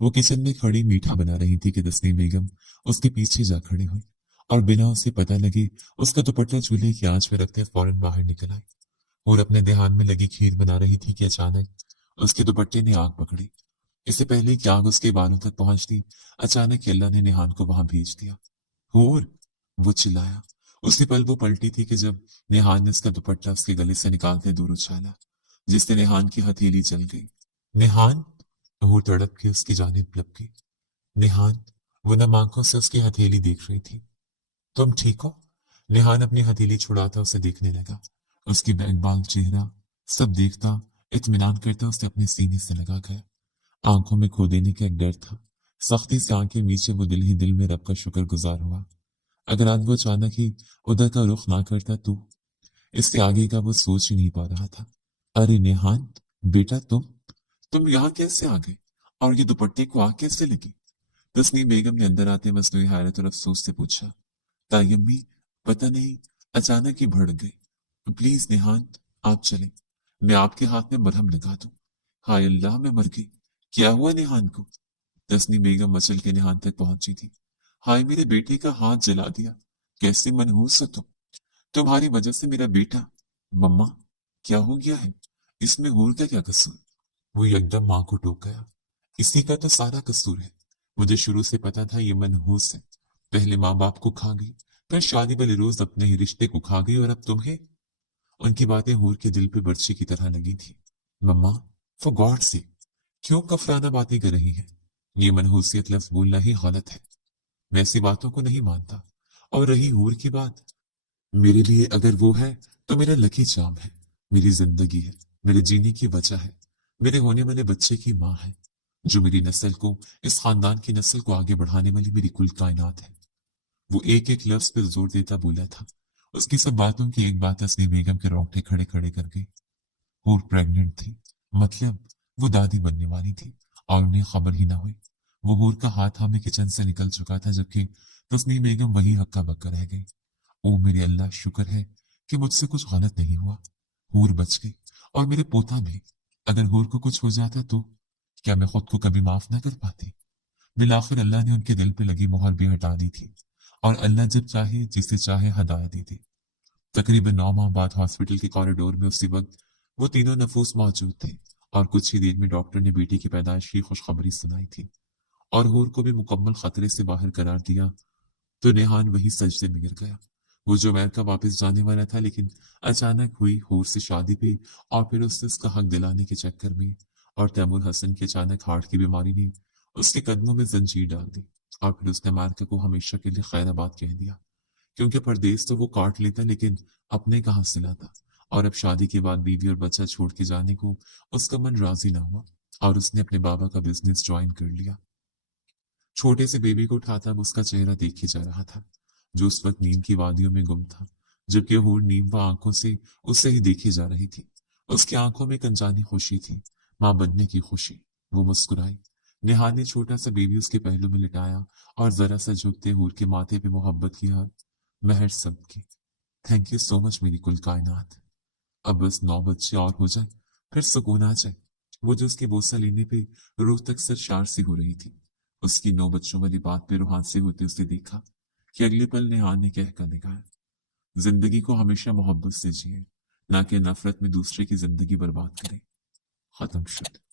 वो किचन में खड़ी मीठा बना रही थी कि तस्नीम बेगम उसके पीछे जा खड़ी हुई और बिना उसे पता लगे उसका दुपट्टा चूल्हे की आंच में रखते फौरन बाहर निकल आई। और अपने ध्यान में लगी खीर बना रही थी कि अचानक उसके दुपट्टे ने आग पकड़ी। इससे पहले कि आग उसके बालों तक पहुंचती, अचानक अल्लाह ने निहान को वहां भेज दिया। हूर, वो चिल्लाया। उसी पल वो पलटी थी कि जब निहान ने उसका दुपट्टा उसके गले से निकालते दूर उछाला, जिससे निहान की हथेली जल गई। निहान, हूर तड़प के उसकी जानिब लपकी। निहान, वो नम आंखों से उसकी हथेली देख रही थी। तुम ठीक हो? निहान अपनी हथेली छुड़ाता उसे देखने लगा। उसकी बैकबाल चेहरा सब देखता, इत्मीनान करता उसे अपने सीने से लगा गया। आंखों में खो देने का एक डर था। सख्ती से आंखें नीचे वो दिल ही दिल में रब का शुक्रगुजार हुआ। अगर आज वो अचानक ही उधर का रुख ना करता तो इससे आगे का वो सोच ही नहीं पा रहा था। अरे नेहान, बेटा तुम यहाँ कैसे आ गए? और ये दुपट्टे को आग कैसे लगी? तस्नीम बेगम ने अंदर आते मसनूई हैरत और अफसोस से पूछा। ताई अम्मी, पता नहीं, अचानक ही भड़क गई। प्लीज नेहान, आप चलें, मैं आपके हाथ में मरहम लगा दूं। हाय अल्लाह, मैं मर गई। क्या हुआ नेहान को? तस्नीम बेगम मचल के निहान तक पहुंची थी। हाय, मेरे बेटे का हाथ जला दिया। कैसे मनहूस हो तुम? तुम्हारी वजह से मेरा बेटा। मम्मा, क्या हो गया है? इसमें हूर का क्या कसूर? वो एकदम माँ को टोक गया। इसी का तो सारा कसूर है। मुझे शुरू से पता था ये मनहूस है। पहले माँ बाप को खा गई, फिर शादी वाले रोज अपने ही रिश्ते को खा गई, और अब तुम्हें। उनकी बातें हूर के दिल पे बर्छी की तरह लगी थी। मम्मा, फॉर गॉड से, क्यों कफराना बातें कर रही है? ये मनहूसियत लफ्ज बोलना ही गलत है। मैं ऐसी बातों को नहीं मानता। और रही हूर की बात, मेरे लिए अगर वो है तो मेरा लकी चार्म है, मेरी जिंदगी है, मेरे जीने की वजह है, मेरे होने वाले बच्चे की माँ है, जो मेरी नस्ल को, इस खानदान की नस्ल को आगे बढ़ाने वाली मेरी कुल कायनात है। वो एक एक लफ्ज पे जोर देता बोला था। उसकी सब बातों की एक बात असली बेगम के रोंगटे खड़े खड़े कर गई। हूर प्रेग्नेंट थी, मतलब वो दादी बनने वाली थी, और उन्हें खबर ही ना हुई। वो हूर का हाथ थामे किचन से निकल चुका था, जबकि तस्नीम बेगम वही हक्का बक्का रह गई। ओ मेरे अल्लाह, शुक्र है कि मुझसे कुछ गलत नहीं हुआ। हूर बच गई, और मेरे पोता भी। अगर हूर को कुछ हो जाता तो क्या मैं खुद को कभी माफ ना कर पाती? बिलाखिर अल्लाह ने उनके दिल पे लगी मोहर भी हटा दी थी, और अल्लाह जब चाहे जिसे चाहे हदायत दी थी। तकरीबन 9 माह बाद हॉस्पिटल के कॉरिडोर में उसी वक्त वो तीनों नफूस मौजूद थे, और कुछ ही देर में डॉक्टर ने बेटी की पैदाइश की खुशखबरी सुनाई थी, और हूर को भी मुकम्मल खतरे से बाहर करार दिया। तो नेहान वही सजदे में गिर गया। वो जो अमेरिका वापस जाने वाला था, लेकिन अचानक हुई हूर से शादी पे, और फिर उससे उसका हक दिलाने के चक्कर में, और तैमूर हसन के अचानक हार्ट की बीमारी ने उसके कदमों में जंजीर डाल दी। और फिर उसने अमेरिका को हमेशा के लिए खैराबाद कह दिया, क्योंकि परदेश तो वो काट लेता, लेकिन अपने कहाँ से लाता। और अब शादी के बाद बीवी और बच्चा छोड़ के जाने को उसका मन राजी ना हुआ। और उसने अपने बाबा का बिजनेस ज्वाइन कर लिया। छोटे से बेबी को उठाता अब उसका चेहरा देखे जा रहा था, जो उस वक्त नींद की वादियों में गुम था, जबकि हूर नींद व आंखों से उससे ही देखी जा रही थी। उसकी आंखों में एक अनजानी खुशी थी, मां बनने की खुशी। वो मुस्कुराई। निहार ने छोटा सा बेबी उसके पहलू में लिटाया और जरा सा झुकते हूर के माथे पे मोहब्बत की हर महर सबकी। थैंक यू सो मच मेरी कुल कायनात। अब बस 9 बच्चे और हो जाए, फिर सुकून आ जाए। वो जो उसकी बोसा लेने पे रूह तक सरशार सी हो रही थी, उसकी 9 बच्चों वाली बात पे रूहान से होते उसे देखा कि अगले पल नेहान ने कहकर निकाला, जिंदगी को हमेशा मोहब्बत से जिए, ना कि नफरत में दूसरे की जिंदगी बर्बाद करें। खत्म शुद्ध।